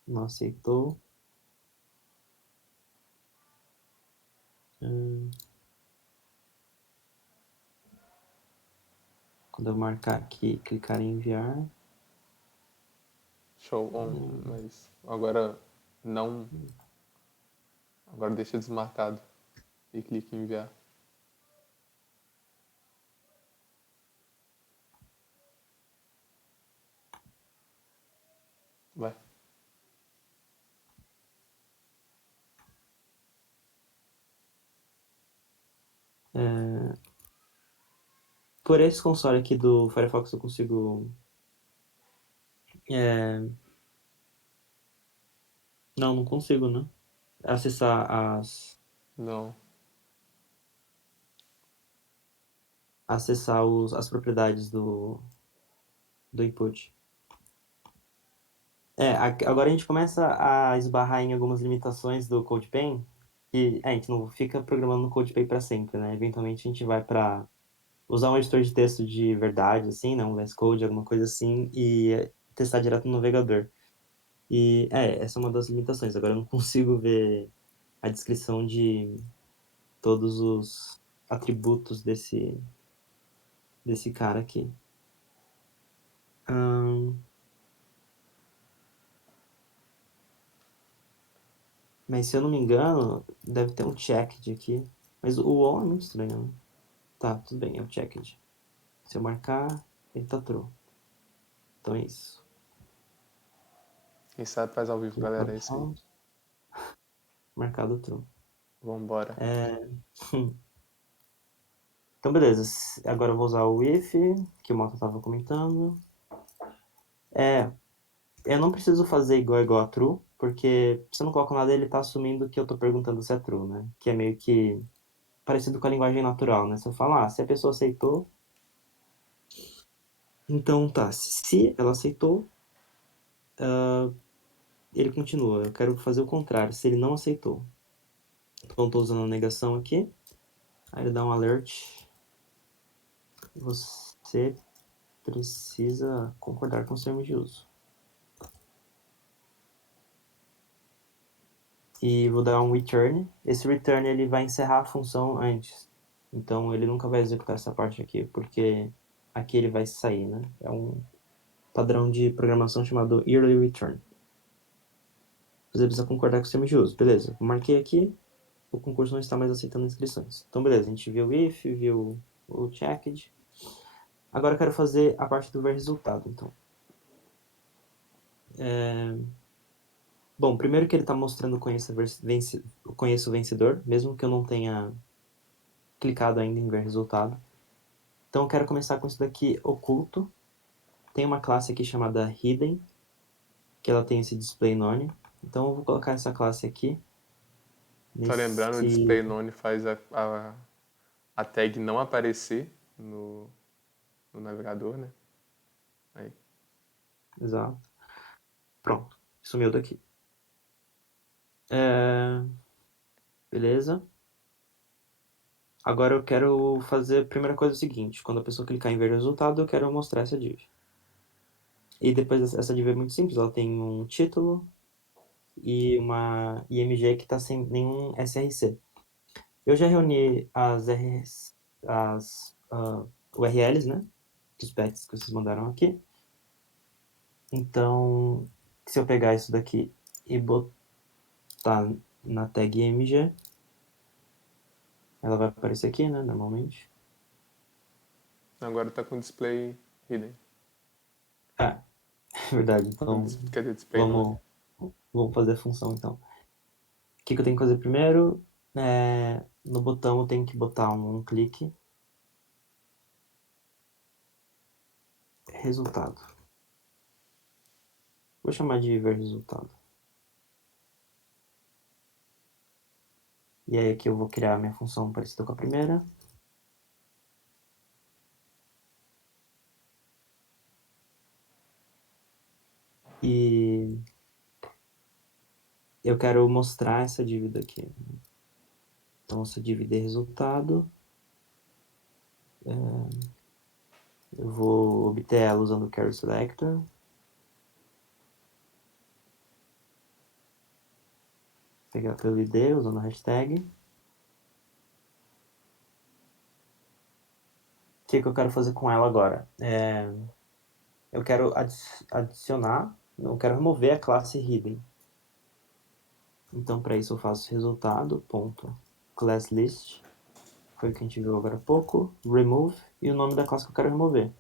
Não aceitou. Hum, Quando eu marcar aqui, clicar em enviar. Show on, mas agora não. Agora deixa desmarcado e clique em enviar. Vai. É, por esse console aqui do Firefox eu consigo. é, Não, não consigo, né? Acessar Não. as propriedades do input. Agora a gente começa a esbarrar em algumas limitações do CodePen, que a gente não fica programando no CodePen para sempre, né? Eventualmente a gente vai para usar um editor de texto de verdade, assim, né? Um VS Code, alguma coisa assim, e testar direto no navegador. E essa é uma das limitações. Agora eu não consigo ver a descrição de todos os atributos desse cara aqui. Ahn, mas se eu não me engano, deve ter um checked aqui. Mas o on é muito estranho, né? Tá, tudo bem, é o checked. Se eu marcar, ele tá true. Então é isso. Quem sabe faz ao vivo, galera. É isso aí. Marcado true. Vambora. É... Então, beleza. Agora eu vou usar o if, que o Mota estava comentando. Eu não preciso fazer igual a true, porque se eu não coloco nada, ele está assumindo que eu estou perguntando se é true, né? Que é meio que parecido com a linguagem natural, né? Se eu falar, se a pessoa aceitou, então tá. Se ela aceitou, ele continua. Eu quero fazer o contrário, se ele não aceitou. Então, estou usando a negação aqui. Aí ele dá um alert. Você precisa concordar com os termos de uso. E vou dar um return. Esse return ele vai encerrar a função antes. Então ele nunca vai executar essa parte aqui, porque aqui ele vai sair, né? É um padrão de programação chamado early return. Você precisa concordar com os termos de uso. Beleza, marquei aqui. O concurso não está mais aceitando inscrições. Então beleza, a gente viu o if, viu o checked. Agora eu quero fazer a parte do ver resultado, então. Bom, primeiro que ele está mostrando conheço o vencedor, mesmo que eu não tenha clicado ainda em ver resultado. Então eu quero começar com isso daqui oculto. Tem uma classe aqui chamada hidden, que ela tem esse display none. Então eu vou colocar essa classe aqui Só lembrando, o nesse. display none faz a tag não aparecer no navegador, né? Aí. Exato. Pronto, sumiu daqui. É, beleza. Agora eu quero fazer a primeira coisa é o seguinte: quando a pessoa clicar em ver resultado, eu quero mostrar essa div. E depois essa div é muito simples, ela tem um título e uma IMG que está sem nenhum SRC. Eu já reuni as URLs, né? Dos packs que vocês mandaram aqui. Então, se eu pegar isso daqui e botar na tag img, ela vai aparecer aqui, né? Normalmente. Agora tá com display hidden. Ah, é verdade. Então, Quer dizer, display none. vamos, vamos fazer a função, então. O que eu tenho que fazer primeiro? No botão eu tenho que botar um clique. Resultado. Vou chamar de ver resultado. E aí aqui eu vou criar minha função parecida com a primeira. E eu quero mostrar essa dívida aqui. Então, essa dívida é resultado. Eu vou obter ela usando o Carry Selector. Pegar pelo ID usando a hashtag. O que eu quero fazer com ela agora? Eu quero adicionar, eu quero remover a classe hidden. Então, para isso eu faço resultado.classList, foi o que a gente viu agora há pouco, remove, e o nome da classe que eu quero remover,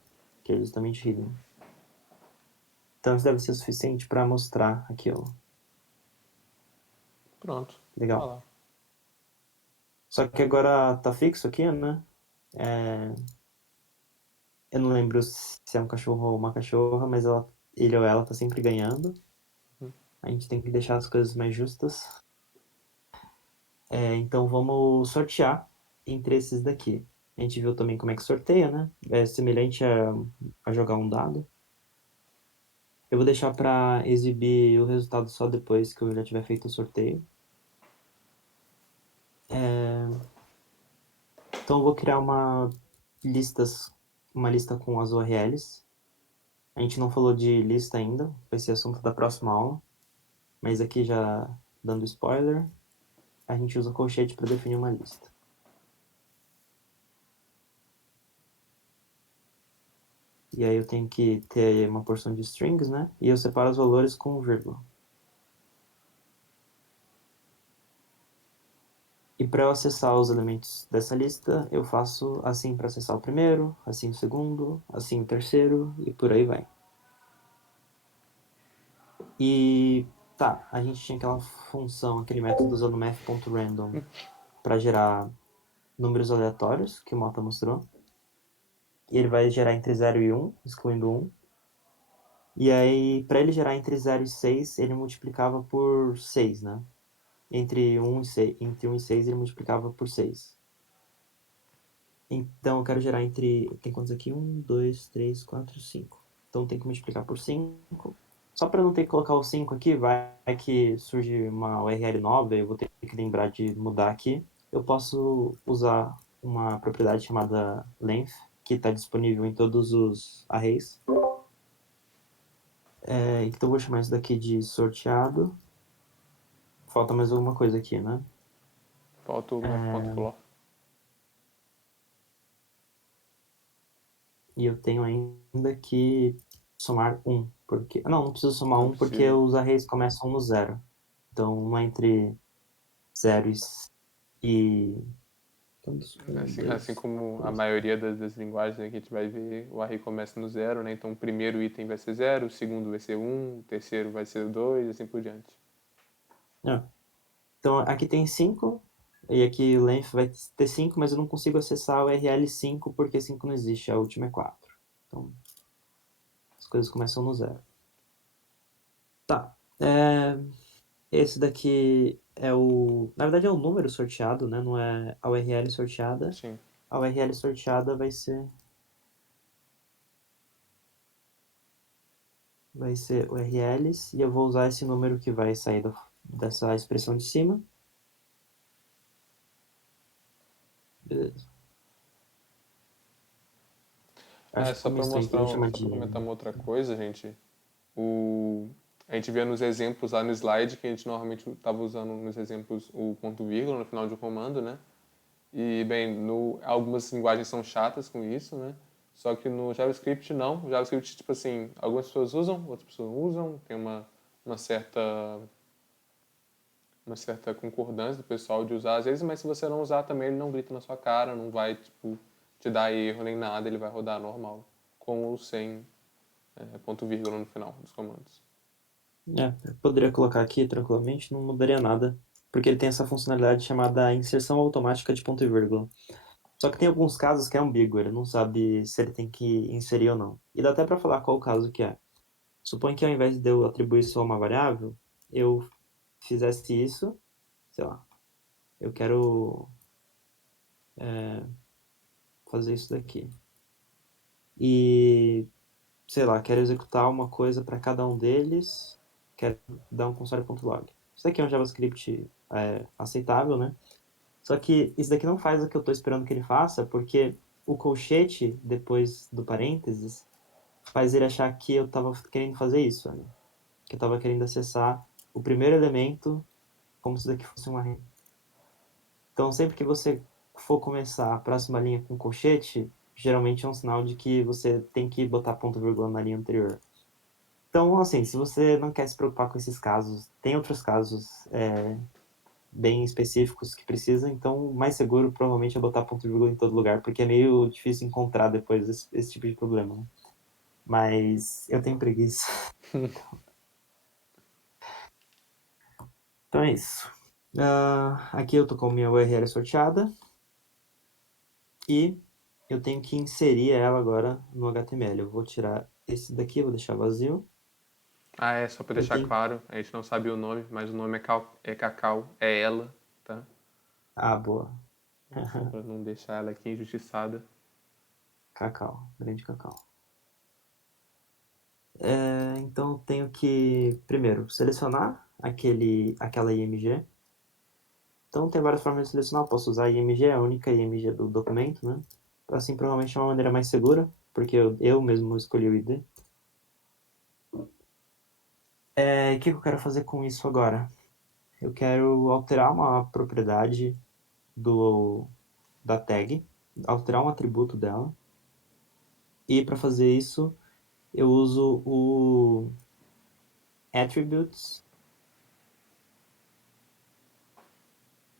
que é justamente hidden. Então, isso deve ser o suficiente para mostrar aqui, ó. Pronto. Legal. Tá lá. Só que agora tá fixo aqui, né? Eu não lembro se é um cachorro ou uma cachorra, mas ele ou ela tá sempre ganhando. A gente tem que deixar as coisas mais justas. Então vamos sortear entre esses daqui. A gente viu também como é que sorteia, né? É semelhante a jogar um dado. Eu vou deixar para exibir o resultado só depois que eu já tiver feito o sorteio. Então eu vou criar uma lista com as URLs. A gente não falou de lista ainda, vai ser assunto da próxima aula. Mas aqui já dando spoiler, a gente usa colchete para definir uma lista. E aí eu tenho que ter uma porção de strings, né? E eu separo os valores com vírgula. E para eu acessar os elementos dessa lista, eu faço assim para acessar o primeiro, assim o segundo, assim o terceiro e por aí vai. E tá, a gente tinha aquela função, aquele método usando math.random para gerar números aleatórios, que o Mota mostrou. E ele vai gerar entre 0 e 1, excluindo 1. E aí, para ele gerar entre 0 e 6, ele multiplicava por 6, né? Entre 1 e 6, ele multiplicava por 6. Então, eu quero gerar entre... Tem quantos aqui? 1, 2, 3, 4, 5. Então, tem que multiplicar por 5. Só para não ter que colocar o 5 aqui, vai que surge uma URL nova e eu vou ter que lembrar de mudar aqui. Eu posso usar uma propriedade chamada length, que está disponível em todos os arrays. Então, eu vou chamar isso daqui de sorteado. Falta mais alguma coisa aqui, né? Falta o math.floor. E eu tenho ainda que somar 1. Porque... Não preciso somar Não 1 porque precisa. os arrays começam no 0. Então, uma entre 0 e... Quantos? 1, Assim 2, como a 3. maioria das linguagens que a gente vai ver, o array começa no zero, né? Então o primeiro item vai ser zero, o segundo vai ser um, o terceiro vai ser 2, e assim por diante. Então, aqui tem 5. E aqui o length vai ter 5, mas eu não consigo acessar o URL 5 porque 5 não existe, a última é 4. Então, as coisas começam no 0. Tá. Esse daqui é o... Na verdade é o número sorteado, né? Não é a URL sorteada. Sim. A URL sorteada vai ser URLs. E eu vou usar esse número que vai sair dessa expressão de cima. Beleza. Acho que Só ficou meio para estranho. mostrar, Vamos chamar só de... para comentar uma outra coisa, gente. A gente vê nos exemplos lá no slide que a gente normalmente estava usando nos exemplos o ponto vírgula no final de um comando, né? E, bem, algumas linguagens são chatas com isso, né? Só que no JavaScript não. O JavaScript, tipo assim, algumas pessoas usam, outras pessoas não usam. Tem uma certa uma certa concordância do pessoal de usar às vezes, mas se você não usar também ele não grita na sua cara, não vai, tipo, te dar erro nem nada, ele vai rodar normal, com ou sem ponto vírgula no final dos comandos. Eu poderia colocar aqui tranquilamente, não mudaria nada. Porque ele tem essa funcionalidade chamada inserção automática de ponto e vírgula. Só que tem alguns casos que é ambíguo, ele não sabe se ele tem que inserir ou não. E dá até para falar qual o caso que é. Suponha que ao invés de eu atribuir só uma variável, eu fizesse isso, sei lá, eu quero fazer isso daqui. E, sei lá, quero executar uma coisa para cada um deles, quero dar um console.log. Isso daqui é um JavaScript aceitável, né? Só que isso daqui não faz o que eu estou esperando que ele faça, porque o colchete, depois do parênteses, faz ele achar que eu tava querendo fazer isso, né? Que eu tava querendo acessar o primeiro elemento como se daqui fosse um array. Então, sempre que você for começar a próxima linha com colchete, geralmente é um sinal de que você tem que botar ponto e vírgula na linha anterior. Então, assim, se você não quer se preocupar com esses casos, tem outros casos bem específicos que precisam, então o mais seguro provavelmente é botar ponto e vírgula em todo lugar, porque é meio difícil encontrar depois esse tipo de problema, né? Mas eu tenho preguiça. Então é isso. Aqui eu tô com a minha URL sorteada e eu tenho que inserir ela agora no HTML. Eu vou tirar esse daqui, vou deixar vazio. Ah, é, só pra Eu deixar tenho... claro, a gente não sabe o nome, mas o nome é Cacau, é ela, tá? Ah, boa. Só pra não deixar ela aqui injustiçada. Cacau, grande cacau. Então eu tenho que, primeiro, selecionar aquela IMG. Então tem várias formas de selecionar. Eu posso usar a IMG, a única IMG do documento, né? Assim, provavelmente é uma maneira mais segura, porque eu mesmo escolhi o ID. O que eu quero fazer com isso agora? Eu quero alterar uma propriedade da tag, alterar um atributo dela. E para fazer isso, eu uso o attributes.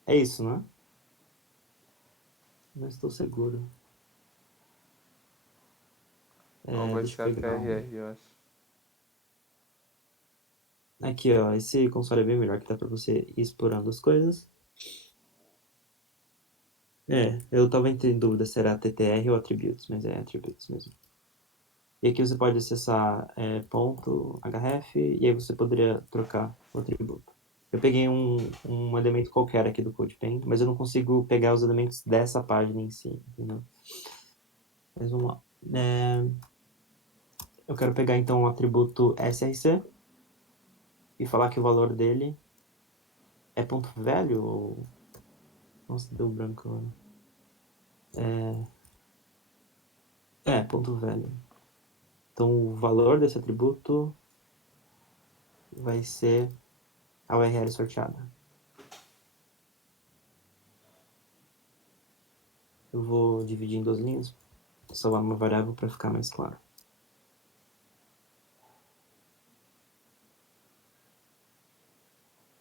É isso, né? Não estou seguro. Não, vai Deixa eu ser a pegar um. TRR, eu acho. Aqui, ó, esse console é bem melhor que dá para você ir explorando as coisas. Eu tava em dúvida se era TTR ou attributes, mas é attributes mesmo. E aqui você pode acessar ponto .href e aí você poderia trocar o atributo. Eu peguei um elemento qualquer aqui do CodePen, mas eu não consigo pegar os elementos dessa página em si, entendeu? Mas vamos lá. Eu quero pegar então o atributo src e falar que o valor dele é ponto velho ou... Nossa, deu branco agora. Ponto velho. Então o valor desse atributo vai ser a URL sorteada. Eu vou dividir em duas linhas, salvar uma variável para ficar mais claro.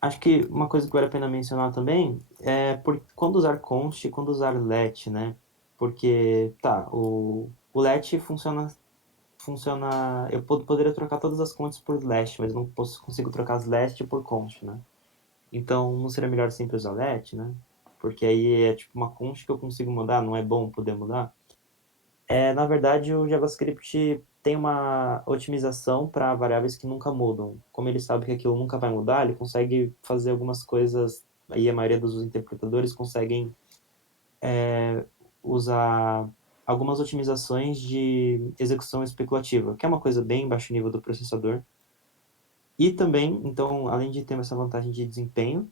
Acho que uma coisa que vale a pena mencionar também é quando usar const e quando usar let, né? Porque, tá, o let funciona, eu poderia trocar todas as consts por last, mas eu não consigo trocar as last por const, né? Então, não seria melhor sempre usar let, né? Porque aí é tipo uma const que eu consigo mudar, não é bom poder mudar? Na verdade, o JavaScript tem uma otimização para variáveis que nunca mudam. Como ele sabe que aquilo nunca vai mudar, ele consegue fazer algumas coisas, aí a maioria dos interpretadores conseguem usar algumas otimizações de execução especulativa, que é uma coisa bem baixo nível do processador. E também, então, além de ter essa vantagem de desempenho,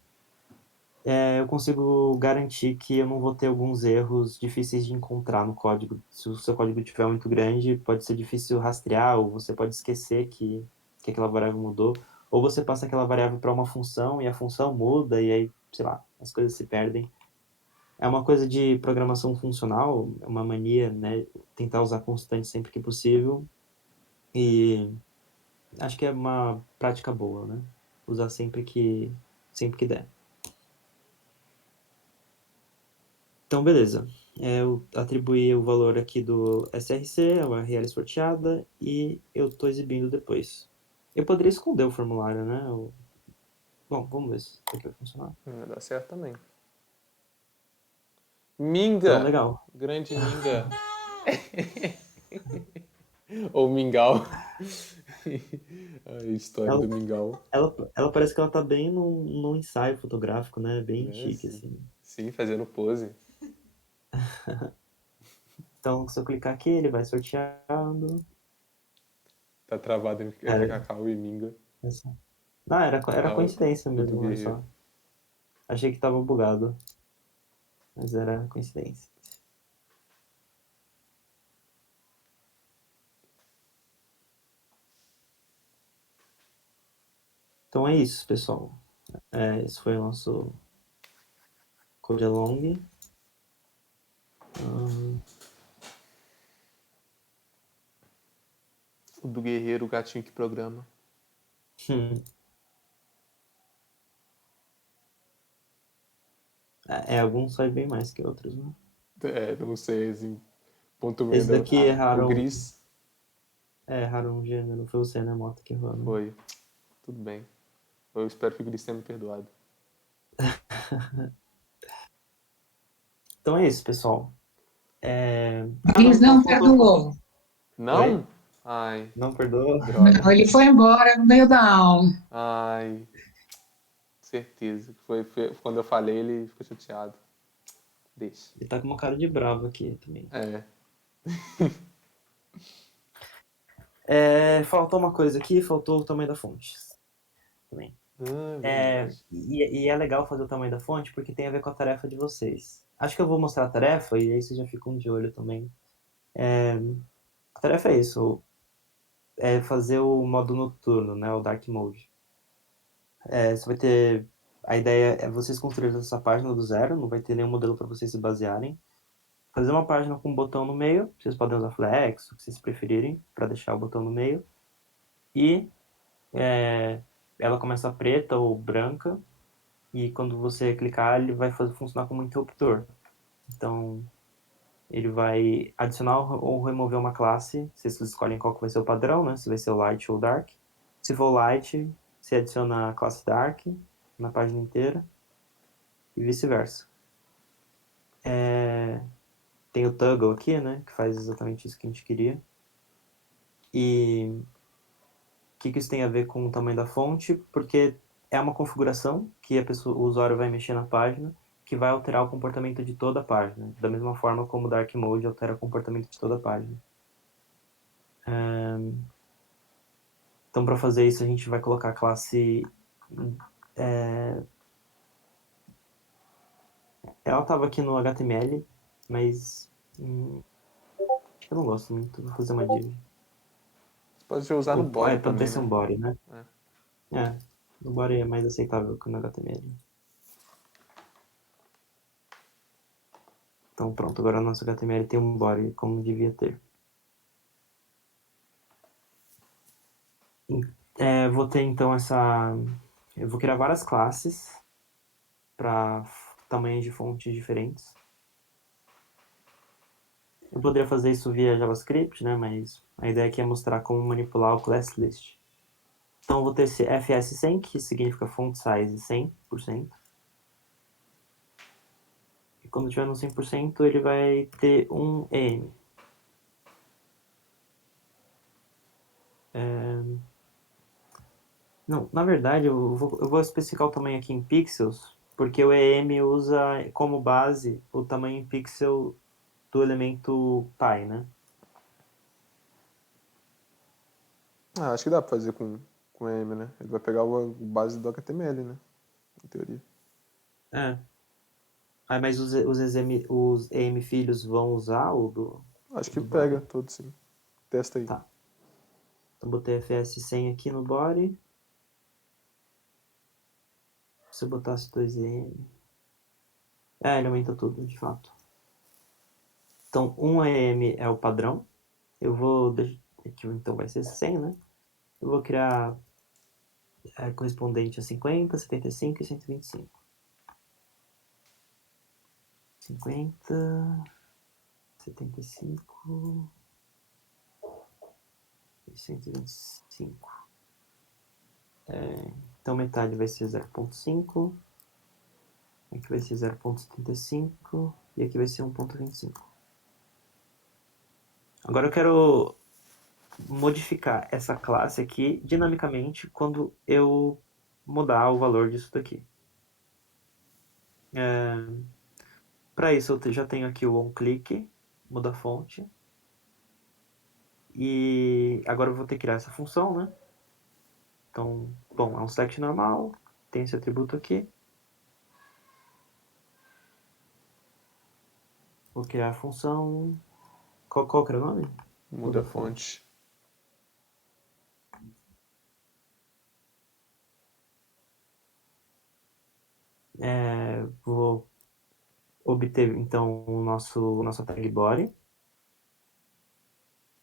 eu consigo garantir que eu não vou ter alguns erros difíceis de encontrar no código. Se o seu código estiver muito grande, pode ser difícil rastrear, ou você pode esquecer que aquela variável mudou, ou você passa aquela variável para uma função e a função muda, e aí, sei lá, as coisas se perdem. É uma coisa de programação funcional, é uma mania, né? Tentar usar constante sempre que possível, e acho que é uma prática boa, né? Usar sempre que der. Então, beleza. Eu atribuí o valor aqui do SRC, a URL sorteada, e eu estou exibindo depois. Eu poderia esconder o formulário, né? Bom, vamos ver se isso aqui vai funcionar. Vai dar certo também. Então, Minga! legal. Grande Minga. Ou Mingau. A história Ela, do Mingau. ela parece que ela tá bem num ensaio fotográfico, né? Bem Né? chique, Sim. assim. Sim, fazendo pose. Então, se eu clicar aqui, ele vai sorteando. Tá travado entre Cara, Cacau e Minga. não, era Ah, coincidência o do mesmo, olha Guerreiro. só. Achei que tava bugado, mas era coincidência. Então é isso, pessoal. Esse foi o nosso code along. O do guerreiro, o gatinho que programa. Alguns saem bem mais que outros, né? Não sei, assim, ponto Esse random. daqui O erraram, gris erraram um gênero, foi você, né, Mota, que errou, né? foi. Tudo bem. Eu espero que o gris tenha me perdoado. Então é isso, pessoal. Eles não Faltou. perdoou. Não? Ai, Não perdoa? droga. Não, ele foi embora no meio da aula. Ai, certeza. Foi quando eu falei, ele ficou chateado. Deixa. Ele tá com uma cara de bravo aqui também. É. Faltou uma coisa aqui, faltou o tamanho da fonte também. Verdade. E é legal fazer o tamanho da fonte porque tem a ver com a tarefa de vocês. Acho que eu vou mostrar a tarefa e aí vocês já ficam de olho também. A tarefa é isso, é fazer o modo noturno, né, o Dark Mode. Você vai ter... A ideia é vocês construírem essa página do zero, não vai ter nenhum modelo para vocês se basearem. Fazer uma página com um botão no meio, vocês podem usar Flex, o que vocês preferirem, para deixar o botão no meio. E ela começa preta ou branca, e quando você clicar, ele vai funcionar como um interruptor. Então, ele vai adicionar ou remover uma classe, vocês escolhem qual que vai ser o padrão, né? Se vai ser o Light ou o Dark. Se for Light, você adiciona a classe Dark na página inteira, e vice-versa. Tem o Toggle aqui, né? Que faz exatamente isso que a gente queria. E o que isso tem a ver com o tamanho da fonte? Porque é uma configuração que o usuário vai mexer na página, que vai alterar o comportamento de toda a página, da mesma forma como o Dark Mode altera o comportamento de toda a página. Então, para fazer isso, a gente vai colocar a classe... Ela estava aqui no HTML, mas eu não gosto muito, vou fazer uma div. Você pode usar no body Pode também, ser né? um body, né? O body é mais aceitável que no HTML. Então pronto, agora o nosso HTML tem um body como devia ter. Vou ter então eu vou criar várias classes para tamanhos de fontes diferentes. Eu poderia fazer isso via JavaScript, né? Mas a ideia aqui é mostrar como manipular o class list. Então eu vou ter esse FS100, que significa font size 100%. E quando tiver no 100%, ele vai ter um EM. Não, na verdade, eu vou especificar o tamanho aqui em pixels, porque o EM usa como base o tamanho em pixel do elemento pi, né? Acho que dá pra fazer com M, né? Ele vai pegar a base do HTML, né? Em teoria. Mas os EM filhos vão usar o Acho que do pega body? todo, sim. Testa aí. Tá. Então botei FS100 aqui no body. Se eu botasse 2EM... ele aumenta tudo, de fato. Então, 1EM é o padrão. Eu vou... Aqui, então vai ser 100, né? Eu vou criar correspondente a 50, 75 e 125. 50, 75 e 125. Então metade vai ser 0.5, aqui vai ser 0.75 e aqui vai ser 1.25. Agora eu quero modificar essa classe aqui dinamicamente quando eu mudar o valor disso daqui. Para isso eu já tenho aqui o onClick, muda a fonte. E agora eu vou ter que criar essa função, né? Então, bom, é um select normal, tem esse atributo aqui. Vou criar a função... Qual que era o nome? Muda a fonte. Vou obter, então, nossa tag body,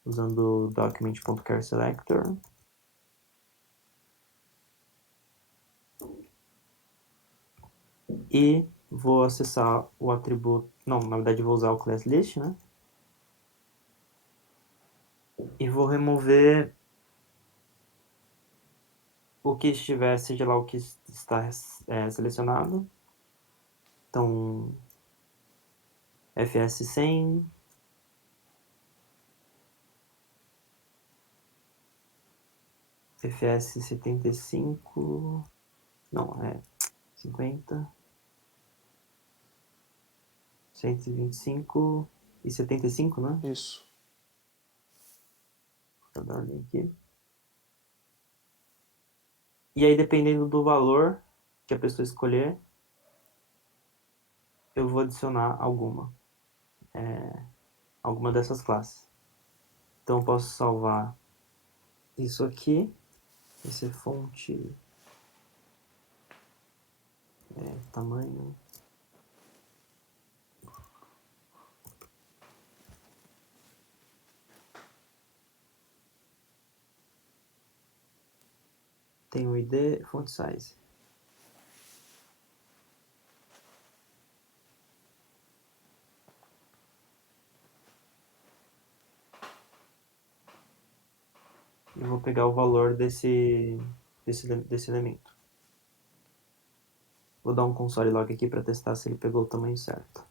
usando o document.charSelector. E vou acessar o atributo... Não, na verdade, vou usar o class list, né? E vou remover o que estiver, seja lá o que está selecionado. Então, FS100, FS75, não, 50, 125 e 75, né? Isso. Vou dar ali aqui. E aí, dependendo do valor que a pessoa escolher, eu vou adicionar alguma dessas classes. Então, eu posso salvar isso aqui. Esse é fonte, tamanho. Tem o ID, font size. Eu vou pegar o valor desse elemento. Vou dar um console log aqui para testar se ele pegou o tamanho certo.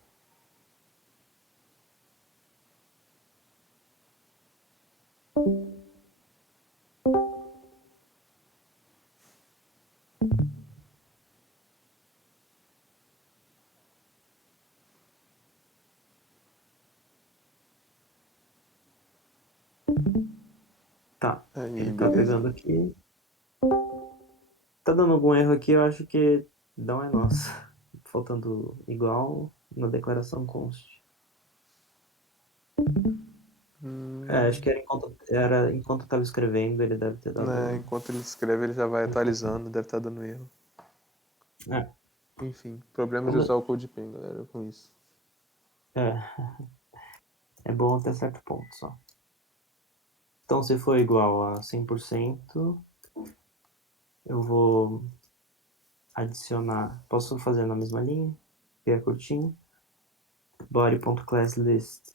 Tá, ele tá Beleza. pegando aqui. Tá dando algum erro aqui, eu acho que não é nossa. Faltando igual na declaração const. Acho que era enquanto eu tava escrevendo, ele deve ter dado... Enquanto ele escreve, ele já vai atualizando, deve estar dando erro. É, Enfim, problemas de usar o CodePen, galera, com isso. é bom até certo ponto só. Então, se for igual a 100%, eu vou adicionar... Posso fazer na mesma linha, que é curtinho. Body.classList.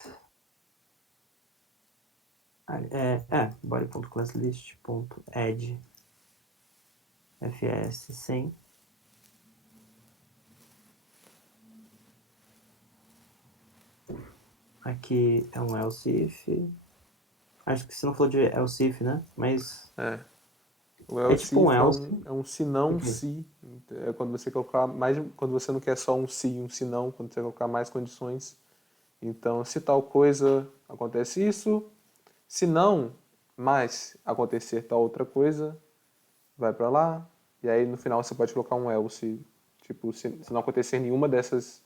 Body.classList.add fs100. Aqui é um else if. Acho que você não falou de else if, né? Mas O é else tipo um if else. é um se não, Ok. se. É quando você colocar mais. Quando você não quer só um se e um se não, quando você colocar mais condições. Então, se tal coisa acontece isso, se não, mas acontecer tal outra coisa, vai para lá. E aí no final você pode colocar um else, tipo, se não acontecer nenhuma desses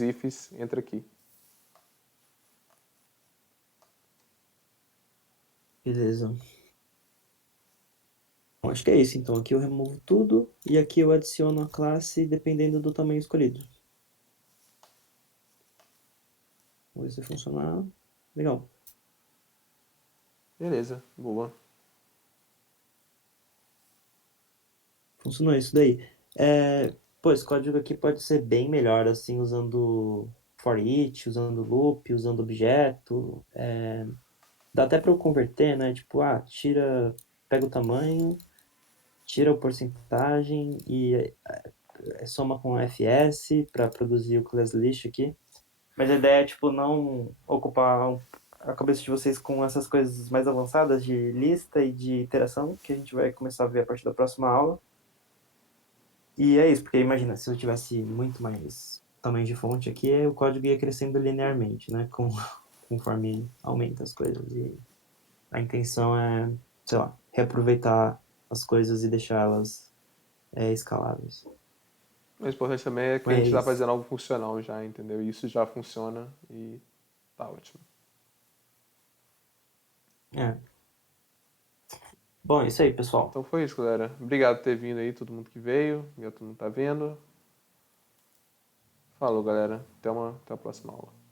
ifs, entra aqui. Beleza. Bom, acho que é isso. Então, aqui eu removo tudo e aqui eu adiciono a classe dependendo do tamanho escolhido. Vamos ver se funcionar. Legal. Beleza, boa. Funcionou isso daí. Esse código aqui pode ser bem melhor, assim, usando for each, usando loop, usando objeto. Dá até para eu converter, né? Tipo, pega o tamanho, tira a porcentagem e soma com fs para produzir o class list aqui. Mas a ideia é, tipo, não ocupar a cabeça de vocês com essas coisas mais avançadas de lista e de iteração, que a gente vai começar a ver a partir da próxima aula. E é isso, porque imagina, se eu tivesse muito mais tamanho de fonte aqui, o código ia crescendo linearmente, né? Conforme aumenta as coisas. E a intenção é, sei lá, reaproveitar as coisas e deixá-las escaláveis. O importante também é que a gente está Mas, fazendo algo funcional já, entendeu? E isso já funciona e tá ótimo. é. Bom, é isso aí, pessoal. Então foi isso, galera. Obrigado por ter vindo aí, todo mundo que veio, todo mundo tá vendo. Falou, galera. Até a próxima aula.